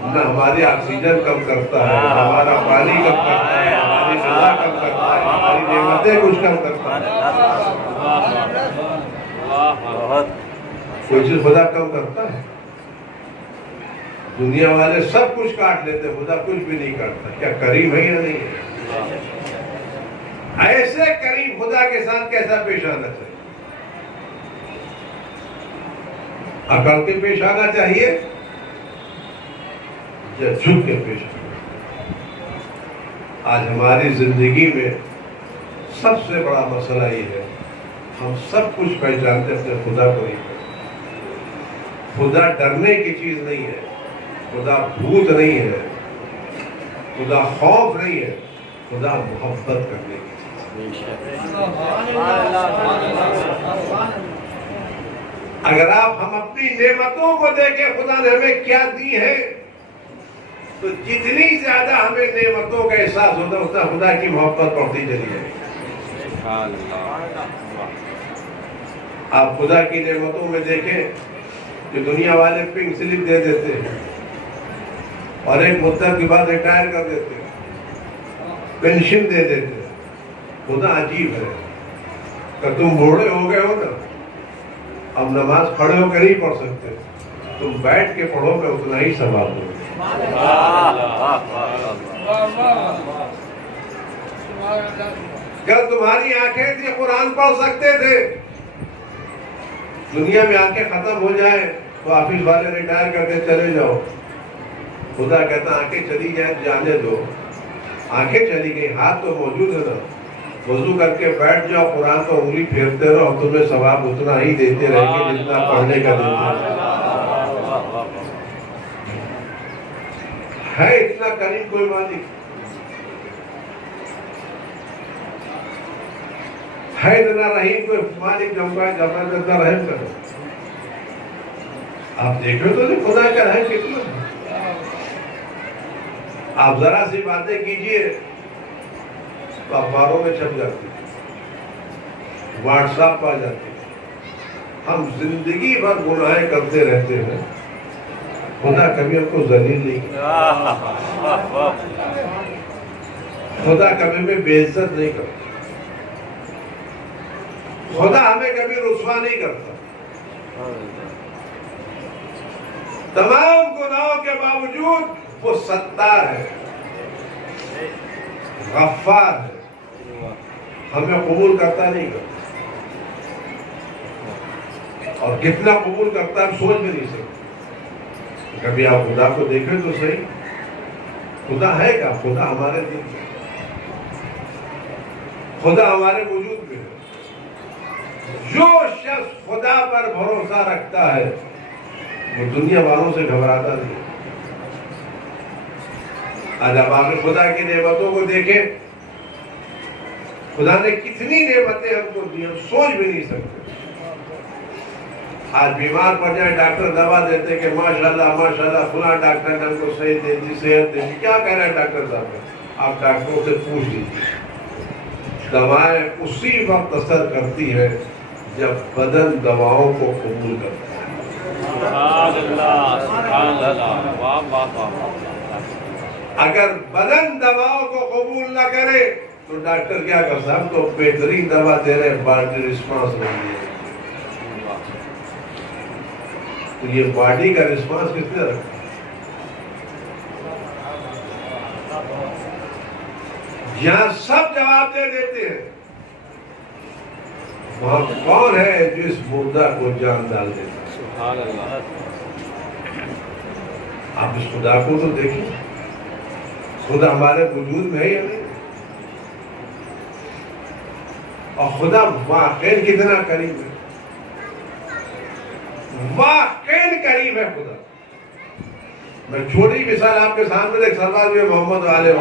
نہ ہماری آکسیجن کم کرتا ہے ہمارا پانی کم کرتا ہے ہماری غذا کم کرتا ہے ہماری نعمتیں کچھ کم کرتا ہے. کوئی چیز خدا کم کرتا ہے؟ دنیا والے سب کچھ کاٹ لیتے خدا کچھ بھی نہیں کاٹتا. کیا کریم ہے یا نہیں ہے؟ ایسے کریم خدا کے ساتھ کیسا پیش آنا چاہیے؟ عقل کے پیش آنا چاہیے یا جھک کے پیش آنا؟ آج ہماری زندگی میں سب سے بڑا مسئلہ یہ ہے ہم سب کچھ پہچانتے اپنے خدا کو نہیں پہچانتے. خدا ڈرنے کی چیز نہیں ہے, خدا بھوت نہیں ہے, خدا خوف نہیں ہے, خدا محبت کرنے کی چیز ہے. اگر آپ ہم اپنی نعمتوں کو دیکھیں خدا نے ہمیں کیا دی ہے تو جتنی زیادہ ہمیں نعمتوں کا احساس ہوتا اتنا خدا کی محبت بڑھتی چلی جائے گی. آپ خدا کی نعمتوں میں دیکھیں کہ دنیا والے پنک سلپ دے دیتے ہیں اور ایک مدت کے بعد ریٹائر کر دیتے ہیں, پینشن دے دیتے ہیں. خدا عجیب ہے کہ تم بوڑھے ہو گئے ہو نا، اب نماز کھڑے ہو کے نہیں پڑھ سکتے، تم بیٹھ کے پڑھو گے اتنا ہی ثواب ہوگا۔ کل تمہاری آنکھیں تھی قرآن پڑھ سکتے تھے، دنیا میں آنکھیں ختم ہو جائیں تو آفس والے ریٹائر کر کے چلے جاؤ، خدا کہتا آنکھیں چلی جائیں جانے دو، آنکھیں چلی گئی، ہاتھ تو موجود ہے نا، وضو کر کے بیٹھ جاؤ، قرآن کو انگلی پھیرتے رہو، تمہیں ثواب اتنا ہی دیتے رہیں گے جتنا پڑھنے کا دیتے ہے۔ اتنا قریب کوئی مالک ہے، اتنا رحیم کوئی مالک جب رحم کرو۔ آپ دیکھو تو خدا کا رحم کتنا ہے۔ آپ ذرا سی باتیں کیجئے تو اخباروں میں چھپ جاتی، واٹس ایپ پہ آ جاتی، ہم زندگی بھر گناہیں کرتے رہتے ہیں، خدا کبھی ہم کو ذلیل نہیں کرتا، خدا کبھی ہمیں بے عزت نہیں کرتا، خدا ہمیں کبھی رسوا نہیں کرتا۔ تمام گناہوں کے باوجود وہ ستار ہے، غفار ہے، ہمیں قبول کرتا نہیں کرتا، اور کتنا قبول کرتا ہے سوچ بھی نہیں سکتے۔ کبھی آپ خدا کو دیکھیں تو صحیح، خدا ہے کیا؟ خدا ہمارے دل میں، خدا ہمارے وجود میں ہے۔ جو شخص خدا پر بھروسہ رکھتا ہے وہ دنیا والوں سے گھبراتا نہیں۔ آج آپ آگے خدا کی نعمتوں کو دیکھیں، خدا نے کتنی نعمتیں ہم کو دی، ہم سوچ بھی نہیں سکتے۔ آج بیمار پڑ جائے ڈاکٹر دوا دیتے کہ ماشاءاللہ ماشاءاللہ فلاں ڈاکٹر نے ہم کو صحت دے دی، صحت دے دی۔ کیا کہہ رہے ہیں ڈاکٹر صاحب؟ آپ ڈاکٹروں سے پوچھ لیجیے، دوائیں اسی وقت اثر کرتی ہے جب بدن دواؤں کو قبول کرتا ہے۔ اگر بدن دواؤں کو قبول نہ کرے تو ڈاکٹر کیا کر سکتا؟ ہم تو بہترین دوا دے رہے ہیں، باڈی رسپانس نہیں ہے۔ تو یہ باڈی کا رسپانس کس نے رکھا؟ یہاں سب جواب دے دیتے ہیں، وہاں کون ہے جو اس مردہ کو جان ڈال دیتا؟ آپ اس خدا کو تو دیکھیں، خدا ہمارے وجود میں ہے یا نہیں؟ اور خدا واقعی کتنا قریب ہے، واقعی قریب ہے خدا۔ میں چھوٹی مثال آپ کے سامنے ایک سربراہ جو محمد علیہ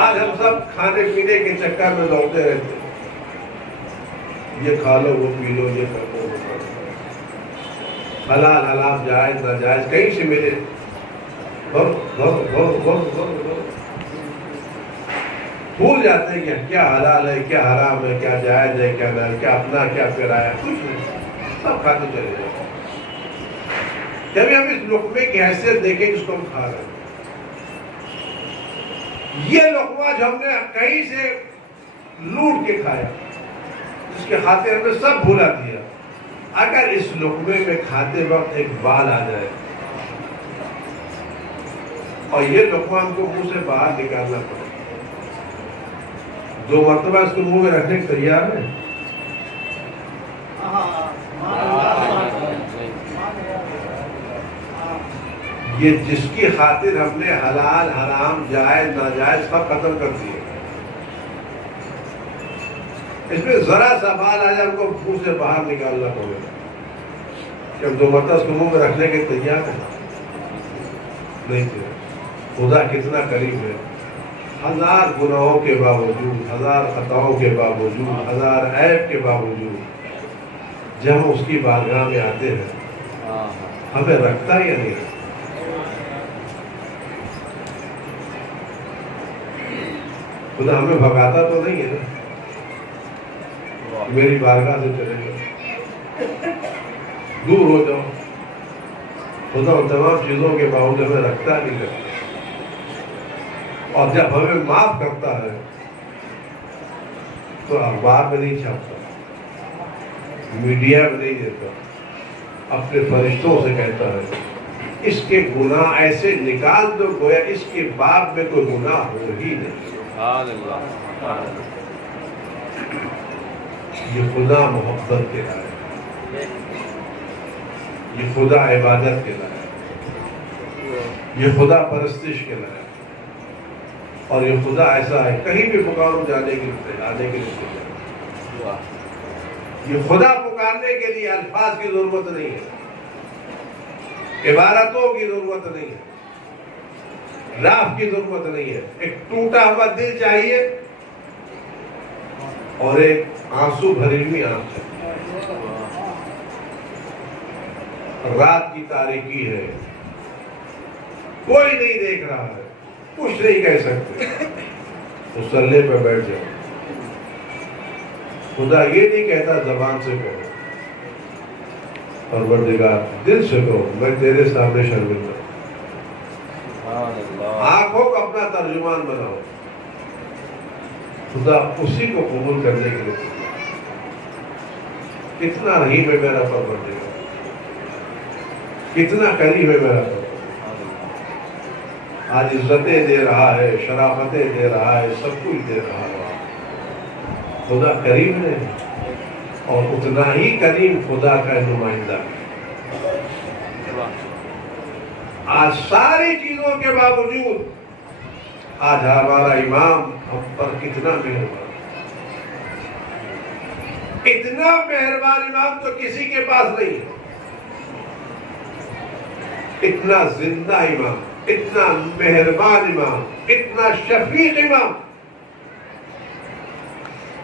آج ہم سب کھانے پینے کے چکر میں دوڑتے رہتے ہیں، یہ کھا لو وہ پی لو، یہ کر لو وہ کر لو، حلال حرام جائز ناجائز کہیں سے ملے، بھول جاتے ہیں کہ کیا حلال ہے کیا حرام ہے، کیا جائز ہے کیا نہ، کیا اپنا کیا پرایا، کچھ نہیں، سب کھاتے چلے جاتے۔ جب ہم اس لقمے کی حیثیت دیکھیں جس کو ہم کھا رہے ہیں، یہ لقمہ جو ہم نے کہیں سے لوٹ کے کھایا، جس کے خاطر ہم نے سب بھولا دیا، اگر اس لقمے میں کھاتے وقت ایک بال آ جائے اور یہ لقمہ ہم کو منہ سے باہر نکالنا پڑے، 2 مرتبہ اس کو منہ میں رکھنے کے تیار ہے؟ یہ جس کی خاطر ہم نے حلال حرام جائز ناجائز سب ختم کر دیے، اس میں ذرا سا بال آ جائے ہم کو منہ سے باہر نکالنا پڑے گا، کہ ہم 2 مرتبہ اس کو منہ میں رکھنے کے تیار ہیں؟ نہیں تھے۔ خدا کتنا قریب ہے، 1000 گناہوں کے باوجود، 1000 خطاؤں کے باوجود، 1000 عیب کے باوجود جب ہم اس کی بارگاہ میں آتے ہیں ہمیں رکھتا یا نہیں رکھتا؟ خدا ہمیں بھگاتا تو نہیں ہے نا، میری بارگاہ سے چلے جاؤ، دور ہو جاؤ، خدا ان تمام چیزوں کے باوجود ہمیں رکھتا نہیں کرتا، اور جب ہمیں معاف کرتا ہے تو اخبار میں نہیں چھاپتا، میڈیا میں نہیں دیتا، اپنے فرشتوں سے کہتا ہے اس کے گناہ ایسے نکال دو گویا اس کے باپ میں کوئی گناہ ہو ہی نہیں۔ یہ خدا محبت کے لائق، یہ خدا عبادت کے لائق، یہ خدا پرستش کے لائق، اور یہ خدا ایسا ہے کہیں بھی پکارو جانے کے لیے آنے کے لیے تیار۔ یہ خدا پکارنے کے لیے الفاظ کی ضرورت نہیں ہے، عبارتوں کی ضرورت نہیں ہے، راف کی ضرورت نہیں ہے، ایک ٹوٹا ہوا دل چاہیے اور ایک آنسو بھری ہوئی آنکھ چاہیے۔ رات کی تاریکی ہے، کوئی نہیں دیکھ رہا ہے، کچھ نہیں کہہ سکتے، مصلی پہ بیٹھ جاؤ۔ خدا یہ نہیں کہتا زبان سے کہو، پروردگار دل سے کہو میں تیرے سامنے شرمندہ ہوں۔ آنکھوں کو اپنا ترجمان بناؤ، خدا اسی کو قبول کرنے کے لیے کتنا رحیم ہے میرا پروردگار، کتنا قریب ہے میرا پروردگار۔ آج عزتیں دے رہا ہے، شرافتیں دے رہا ہے، سب کچھ دے رہا ہے، خدا قریب نہیں، اور اتنا ہی قریب خدا کا نمائندہ ہے۔ آج ساری چیزوں کے باوجود آج ہمارا امام ہم پر کتنا مہربان، اتنا مہربان امام تو کسی کے پاس نہیں ہے، اتنا زندہ امام، اتنا مہربان امام، اتنا شفیق امام۔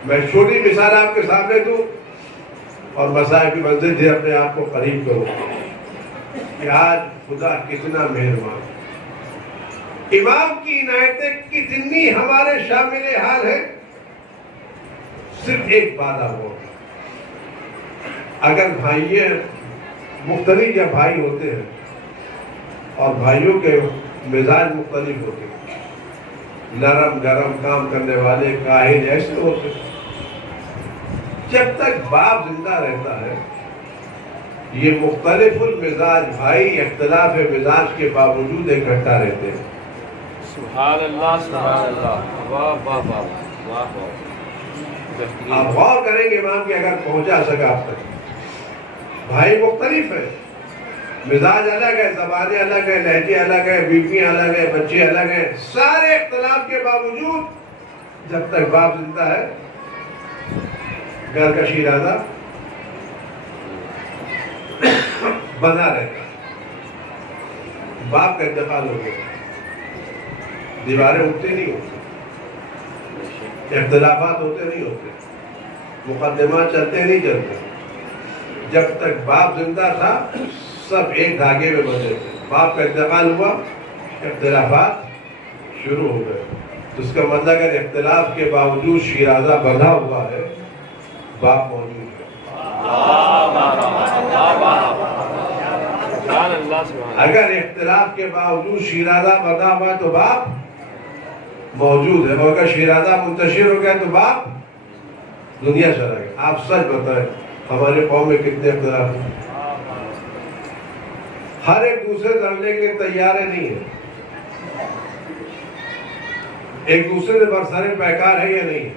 میں چھوٹی مثال آپ کے سامنے دوں اور مسائل کی منزل سے اپنے آپ کو قریب کروں کہ آج خدا کتنا مہربان، امام کی عنایتیں کتنی ہمارے شامل حال ہے۔ صرف ایک بات آپ کو، اگر بھائیے مختلف یا بھائی ہوتے ہیں اور بھائیوں کے مزاج مختلف ہوتے ہیں، نرم گرم کام کرنے والے کاہل ایسے ہوتے ہیں، جب تک باپ زندہ رہتا ہے یہ مختلف المزاج بھائی اختلاف مزاج کے باوجود اکٹھا رہتے ہیں۔ سبحان اللہ، سبحان اللہ، واہ واہ واہ واہ واہ۔ آپ غور کریں گے امام کی اگر پہنچا سکا آپ تک، بھائی مختلف ہیں، مزاج الگ ہے، زبانیں الگ ہیں، لہجے الگ ہیں، بیویاں الگ ہیں، بچے الگ ہیں، سارے اختلاف کے باوجود جب تک باپ زندہ ہے گھر کا شیرازہ بنا رہتا ہے۔ باپ کا انتقال ہو گیا، دیواریں اٹھتے نہیں ہوتے، اختلافات ہوتے نہیں ہوتے، مقدمات چلتے نہیں چلتے۔ جب تک باپ زندہ تھا سب ایک دھاگے میں بندھے تھے، باپ کا انتقال ہوا اختلافات شروع ہو گئے۔ تو اس کا مطلب اگر اختلاف کے باوجود شیرازہ بندھا ہوا ہے باپ موجود ہے۔ اگر اختلاف کے باوجود شیرازہ بندھا ہوا ہے تو باپ موجود ہے، اور اگر شیرازہ منتشر ہو گیا تو باپ دنیا چلا گیا۔ آپ سچ بتائیں ہمارے قوم میں کتنے اختلاف ہیں؟ ہر ایک دوسرے سے لڑنے کے لیے تیار نہیں ہے، ایک دوسرے سے برسر پیکار ہے یا نہیں ہے۔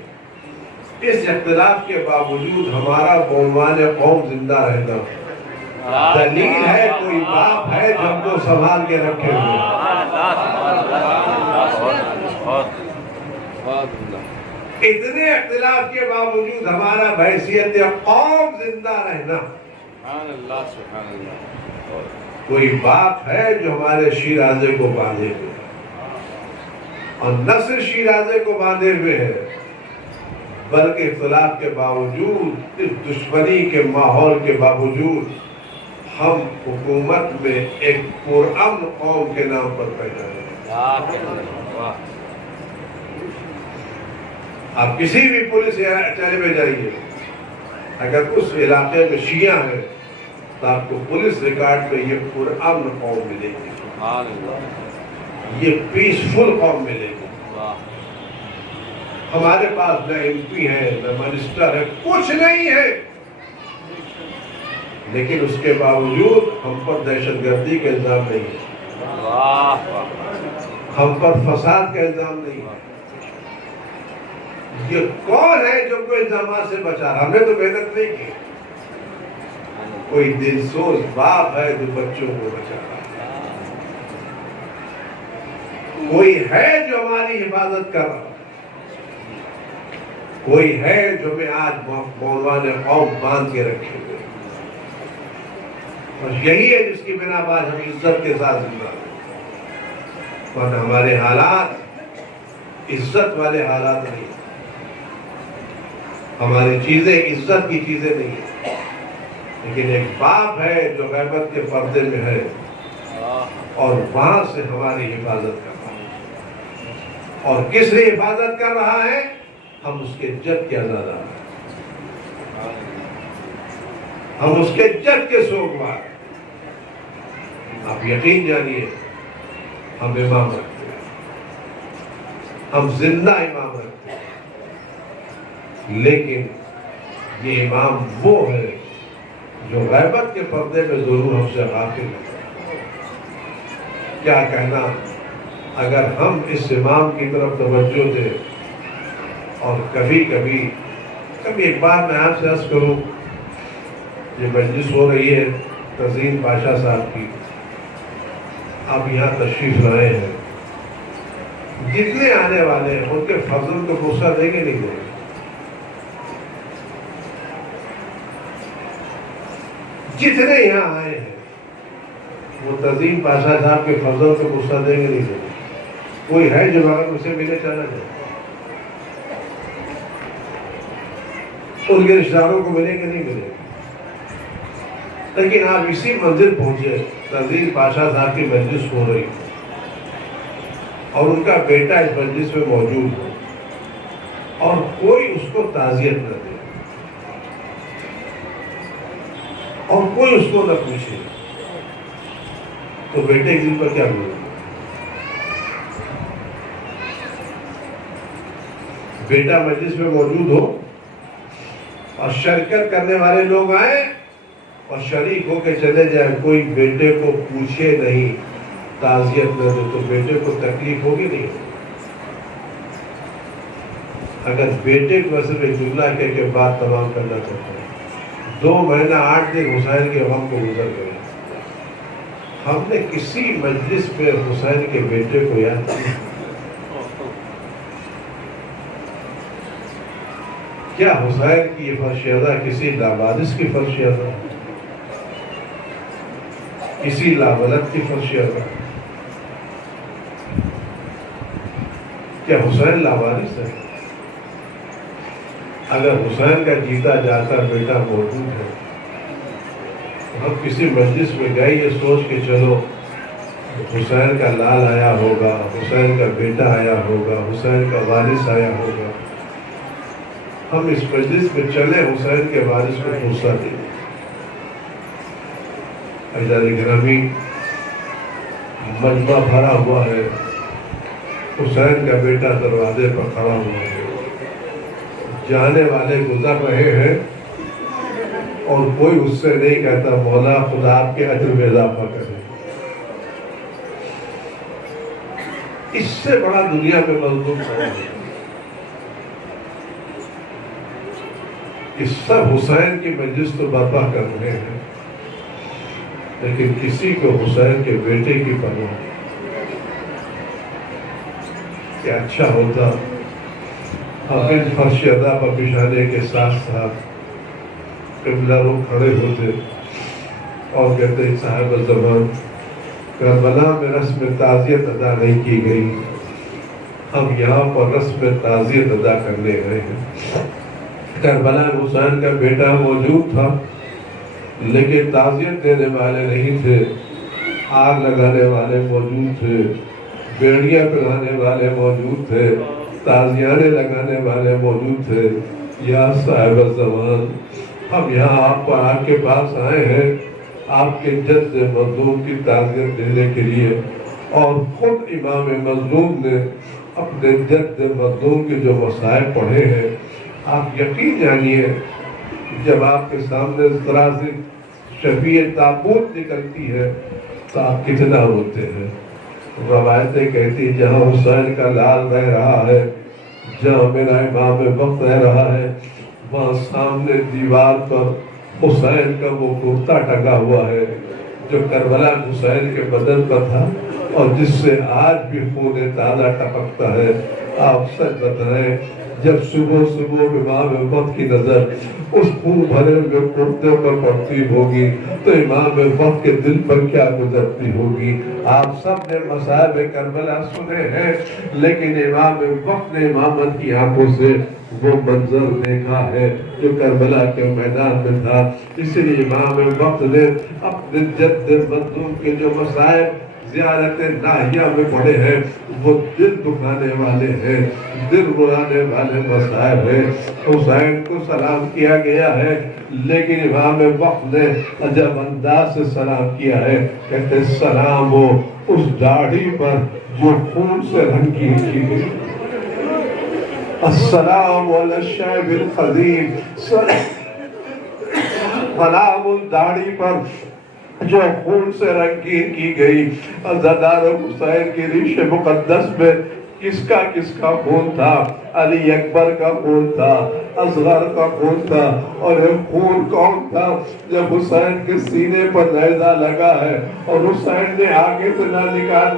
اس اختلاف کے باوجود ہمارا بعنوان قوم زندہ رہنا دلیل ہے کوئی باپ ہے جو ہم کو سنبھال کے رکھے ہوئے۔ اتنے اختلاف کے باوجود ہمارا بحیثیت قوم زندہ رہنا، کوئی باپ ہے جو ہمارے شیرازے کو باندھے ہوئے، اور نہ صرف شیرازے کو باندھے ہوئے ہے بلکہ اختلاف کے باوجود، اس دشمنی کے ماحول کے باوجود ہم حکومت میں ایک پرامن قوم کے نام پر پیدا ہیں۔ آپ کسی بھی پولیس چلے میں جائیے، اگر اس علاقے میں شیعہ ہیں تو آپ کو پولیس ریکارڈ پہ یہ پرامن قوم ملے گی، سبحان اللہ، یہ پیسفل قوم ملے گی۔ واہ، ہمارے پاس نہ ایم پی ہے، نہ منسٹر ہے، کچھ نہیں ہے، لیکن اس کے باوجود ہم پر دہشت گردی کا الزام نہیں ہے، واہ واہ، ہم پر فساد کا الزام نہیں ہے۔ یہ کون ہے جو کوئی الزامات سے بچا رہا؟ ہم نے تو محنت نہیں کی، کوئی دل سوز باپ ہے جو بچوں کو بچا رہا ہے، کوئی ہے جو ہماری حفاظت کر رہا ہے، کوئی ہے جو ہمیں آج مولانا قوم باندھ کے رکھے ہوئے، اور یہی ہے جس کی بنا پر ہم عزت کے ساتھ زندہ ہیں۔ اور ہمارے حالات عزت والے حالات نہیں، ہماری چیزیں عزت کی چیزیں نہیں ہیں، لیکن ایک باپ ہے جو غیبت کے پردے میں ہے اور وہاں سے ہماری حفاظت کر رہا ہے۔ اور کس لیے حفاظت کر رہا ہے؟ ہم اس کے جد کے آزادار ہیں، ہم اس کے جد کے سوگوار ہیں۔ آپ یقین جانیے ہم امام رکھتے ہیں، ہم زندہ امام رکھتے ہیں، لیکن یہ امام وہ ہے جو غیبت کے پردے میں ضرور ہم سے غافل ہے۔ کیا کہنا اگر ہم اس امام کی طرف توجہ دیں، اور کبھی ایک بات میں آپ سے عرض کروں، یہ مجلس ہو رہی ہے تزئین پاشا صاحب کی، آپ یہاں تشریف لائے ہیں، جتنے آنے والے ہیں ان کے فضل کو غصہ دیں گے نہیں دیں گے؟ جتنے یہاں آئے ہیں وہ تزئین پاشا صاحب کے فضل کو غصہ دیں گے نہیں دیں گے؟ کوئی ہے جو اگر اسے ملے چلا جائے؟ ان کے رشتہ داروں کو ملیں گے نہیں ملیں گے؟ لیکن آپ اسی منزل پہنچے، تزئین پاشا صاحب کی مجلس ہو رہی اور ان کا بیٹا اس مجلس میں موجود ہو اور کوئی اس کو تعزیت نہ دے اور کوئی اس کو نہ پوچھے، تو بیٹے کے دل پر کیا گزرے؟ بیٹا مجلس میں موجود ہو اور شرکت کرنے والے لوگ آئیں اور شریک ہو کے چلے جائیں، کوئی بیٹے کو پوچھے نہیں، تعزیت نہ دے، تو بیٹے کو تکلیف ہوگی نہیں؟ اگر بیٹے کو صرف ایک جملہ کہہ کے بات تمام کرنا چاہتا ہے، 2 مہینہ 8 دن حسین کے غم کو گزر گئے، ہم نے کسی مجلس میں حسین کے بیٹے کو یاد کیا؟ کیا حسین کی یہ فرشیدہ کسی لابارس کی فرشیدہ، کسی لاولد کی فرشیدہ؟ کیا حسین لاوارث ہے؟ اگر حسین کا جیتا جاتا بیٹا موجود ہے، ہم کسی مجلس میں گئے یہ سوچ کے چلو حسین کا لال آیا ہوگا، حسین کا بیٹا آیا ہوگا، حسین کا وارث آیا ہوگا، ہم اس مجلس میں چلے حسین کے وارث کو غصہ دیں؟ عزیزان گرامی، مجمع بھرا ہوا ہے، حسین کا بیٹا دروازے پر کھڑا ہوا ہے، جانے والے گزر رہے ہیں اور کوئی اس سے نہیں کہتا مولا خدا آپ کے اجر میں اضافہ کرے۔ اس سے بڑا دنیا میں مظلوم کون ہے؟ اس سب حسین کی مجلس تو برپا کر رہے ہیں، لیکن کسی کو حسین کے بیٹے کی پرواہ نہیں۔ کہ اچھا ہوتا حافظ فرش ادا پر بچھانے کے ساتھ ساتھ قبلہ رخ کھڑے ہوتے اور کہتے ہیں صاحب الزمان کربلا میں رسم تعزیت ادا نہیں کی گئی، ہم یہاں پر رسم تعزیت ادا کرنے گئے ہیں۔ کربلا میں حسین کا بیٹا موجود تھا، لیکن تعزیت دینے والے نہیں تھے، آگ لگانے والے موجود تھے، بیڑیاں پہنانے والے موجود تھے، تازیانے لگانے والے موجود تھے۔ یا صاحب الزمان، ہم یہاں آپ کے پاس آئے ہیں آپ کے جد مظلوم کی تعزیت دینے کے لیے، اور خود امام مظلوم نے اپنے جد مظلوم کے جو مصائب پڑھے ہیں، آپ یقین جانیے جب آپ کے سامنے اس طرح سے شفیع تابوت نکلتی ہے تو آپ کتنا روتے ہیں۔ روایتیں کہتی ہیں جہاں حسین کا لال رہ رہا ہے، جہاں میرا امام وقت رہ رہا ہے، وہاں سامنے دیوار پر حسین کا وہ کرتا ٹنگا ہوا ہے جو کربلا حسین کے بدن پر تھا اور جس سے آج بھی خون تازہ ٹپکتا ہے۔ آپ سچ بتائیں جب صبح صبح امام وقت کی نظر اس خون بھرے ہوئے کرتے پر پڑتی ہوگی تو امام وقت کے دل پر کیا گزرتی ہوگی۔ آپ سب نے مصائب کربلا سنے ہیں، لیکن امام وقت نے امامت کی آنکھوں سے وہ منظر دیکھا ہے جو کربلا کے میدان میں تھا۔ اس لیے امام وقت نے اپنے جد مظلوم کے جو مصائب زیارت ناہیہ میں پڑے ہیں وہ دل دکھانے والے ہیں، دل رلانے والے مصائب ہیں۔ حسین کو سلام کیا گیا ہے، لیکن امام وقت نے عجب انداز سے سلام کیا ہے، کہتے سلام ہو اس داڑھی پر جو خون سے رنگی کی گئی، السلام علی الشعب القدیم، سلام اس داڑھی پر جو خون سے رنگین کی گئی۔ عزادار حسین کی ریش مقدس میں کس کا خون تھا؟ علی اکبر کا خون تھا، اصغر کا خون تھا، اور یہ خون کون تھا؟ جب حسین کے سینے پر نیزہ لگا ہے اور حسین نے آگے سے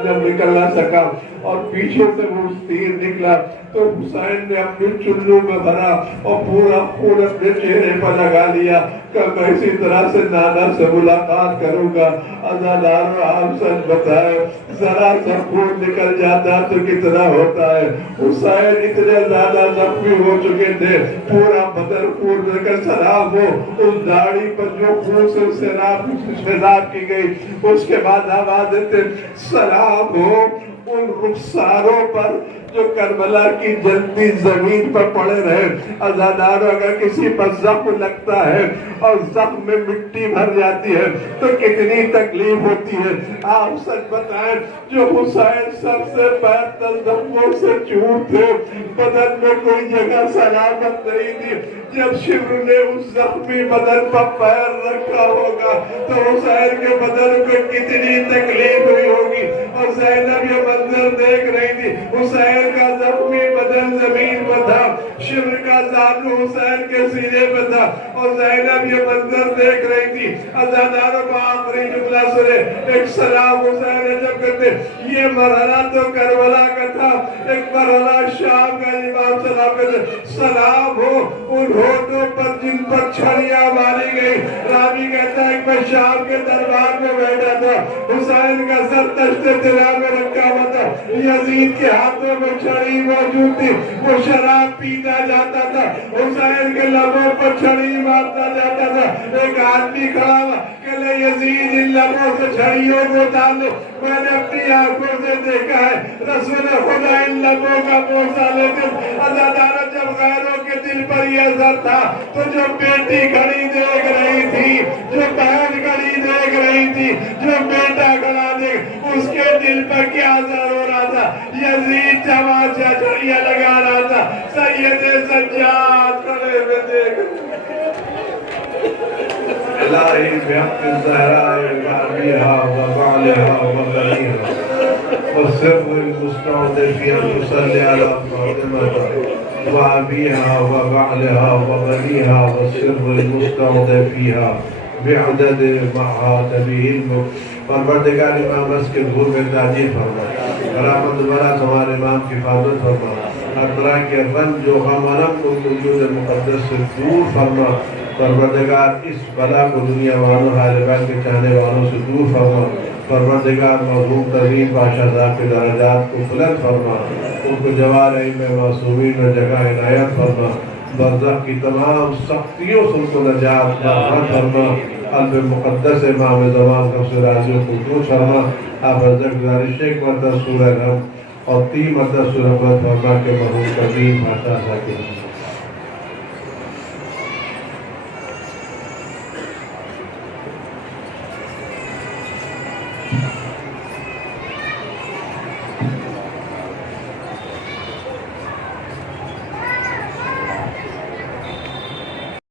جب نکل نہ سکا اور پیچھے سے وہ تیر نکلا تو حسین نے اپنے چلو میں بھرا اور پورا خون اپنے چہرے پر لگا لیا کہ میں اسی طرح سے نانا سے ملاقات کروں گا۔ عزادار آپ سچ بتائے ذرا سا خون نکل جاتا تو کتنا ہوتا ہے۔ حسین اتنے زیادہ زخمی ہو چکے تھے، پورا بدن خون دے کر سلام ہو اس داڑھی پر جو خون سے سیراب کی گئی۔ اس کے بعد آواز دیتے سلام ہو ان رخساروں پر جو کربلا کی جلتی زمین پر پڑے رہے۔ عزادار اگر کسی پر زخم لگتا ہے اور زخم میں مٹی بھر جاتی ہے تو کتنی تکلیف ہوتی ہے۔ آپ سچ بتائیں جو حسین سب سے پیر تک زخموں سے چور تھے، بدن میں کوئی جگہ سلامت نہیں تھی، جب شبر نے اس زخمی بدن پر پیر رکھا ہوگا تو حسین کے بدن کو کتنی تکلیف ہوئی ہوگی۔ اور زینب یہ منظر دیکھ رہی تھی، حسین کا زخمی بدن زمین پر تھا، شبر کا زانو حسین کے سینے پر تھا، اور زینب یہ منظر دیکھ رہی تھی۔ عزاداروں کو آخری جملہ سنے، ایک سلام حسین جب کرتے یہ مرحلہ تو کربلا کا تھا، ایک مرحلہ شام کا امام سلام کرتے سلام ہو ان ہونٹوں پر جن پر چھڑیاں ماری گئی۔ راوی کہتا ہے کہ میں شام کے دربار میں بیٹھا تھا، حسین کا سر تشت طلا میں رکھا ہوا تھا، یزید کے ہاتھوں میں چھڑی موجود تھی، وہ شراب پیتا جاتا تھا، حسین کے لبوں پر چھڑی مارتا جاتا تھا۔ ایک آدمی کھڑا ہوا کہ لے یزید ان لبوں سے چھڑیوں کو اتار لو، میں نے اپنی آنکھوں سے دیکھا ہے رسول خدا ان لبوں کا بوسہ لیتے۔ عزادارہ جب غیروں کے دل پر یہ اثر تھا تو جو بیٹی کھڑی دیکھ رہی تھی، جو بہن کھڑی دیکھ رہی تھی، جو بیٹا کھڑا دیکھ، اس کے دل پر کیا اثر ہو رہا تھا؟ یزید تماشا چھڑیاں لگا رہا تھا، سید سجاد کھڑے ہوئے دیکھ الہی بحق الزہراء وعبیہا وبعلہا وغلیہا والسر المستعدفی ان تصلی علی فاطمہ وعبیہا وبعلہا وغلیہا والسر المستعدفیہا بعدد محاتبی علم۔ پروردگار امام رس کے ظہور میں تاجیر فرما، رحمت برا ہمارے امام کی حفاظت فرما، اقرا کے رن جو غم علم کو وجود مقدس سے دور فرما۔ پروردگار اس بلا کو دنیا والوں حالبان کے چاہنے والوں سے دور فرما۔ پروردگار مظلوم ترین بادشاہ صاحب کے درجات کو بلند فرما، ان کو جوار میں معصومین میں جگہ عنایت فرما، برزخ کی تمام سختیوں سے ان کو نجات فرما۔ قلب مقدس امام زمان کا سراجوں کو دور فرما۔ آپ حضرت گزارش ایک مرتبہ سورہ رحم اور 3 مرتبہ سورہ فرما کے محبوب قدیم بادشاہ صاحب کے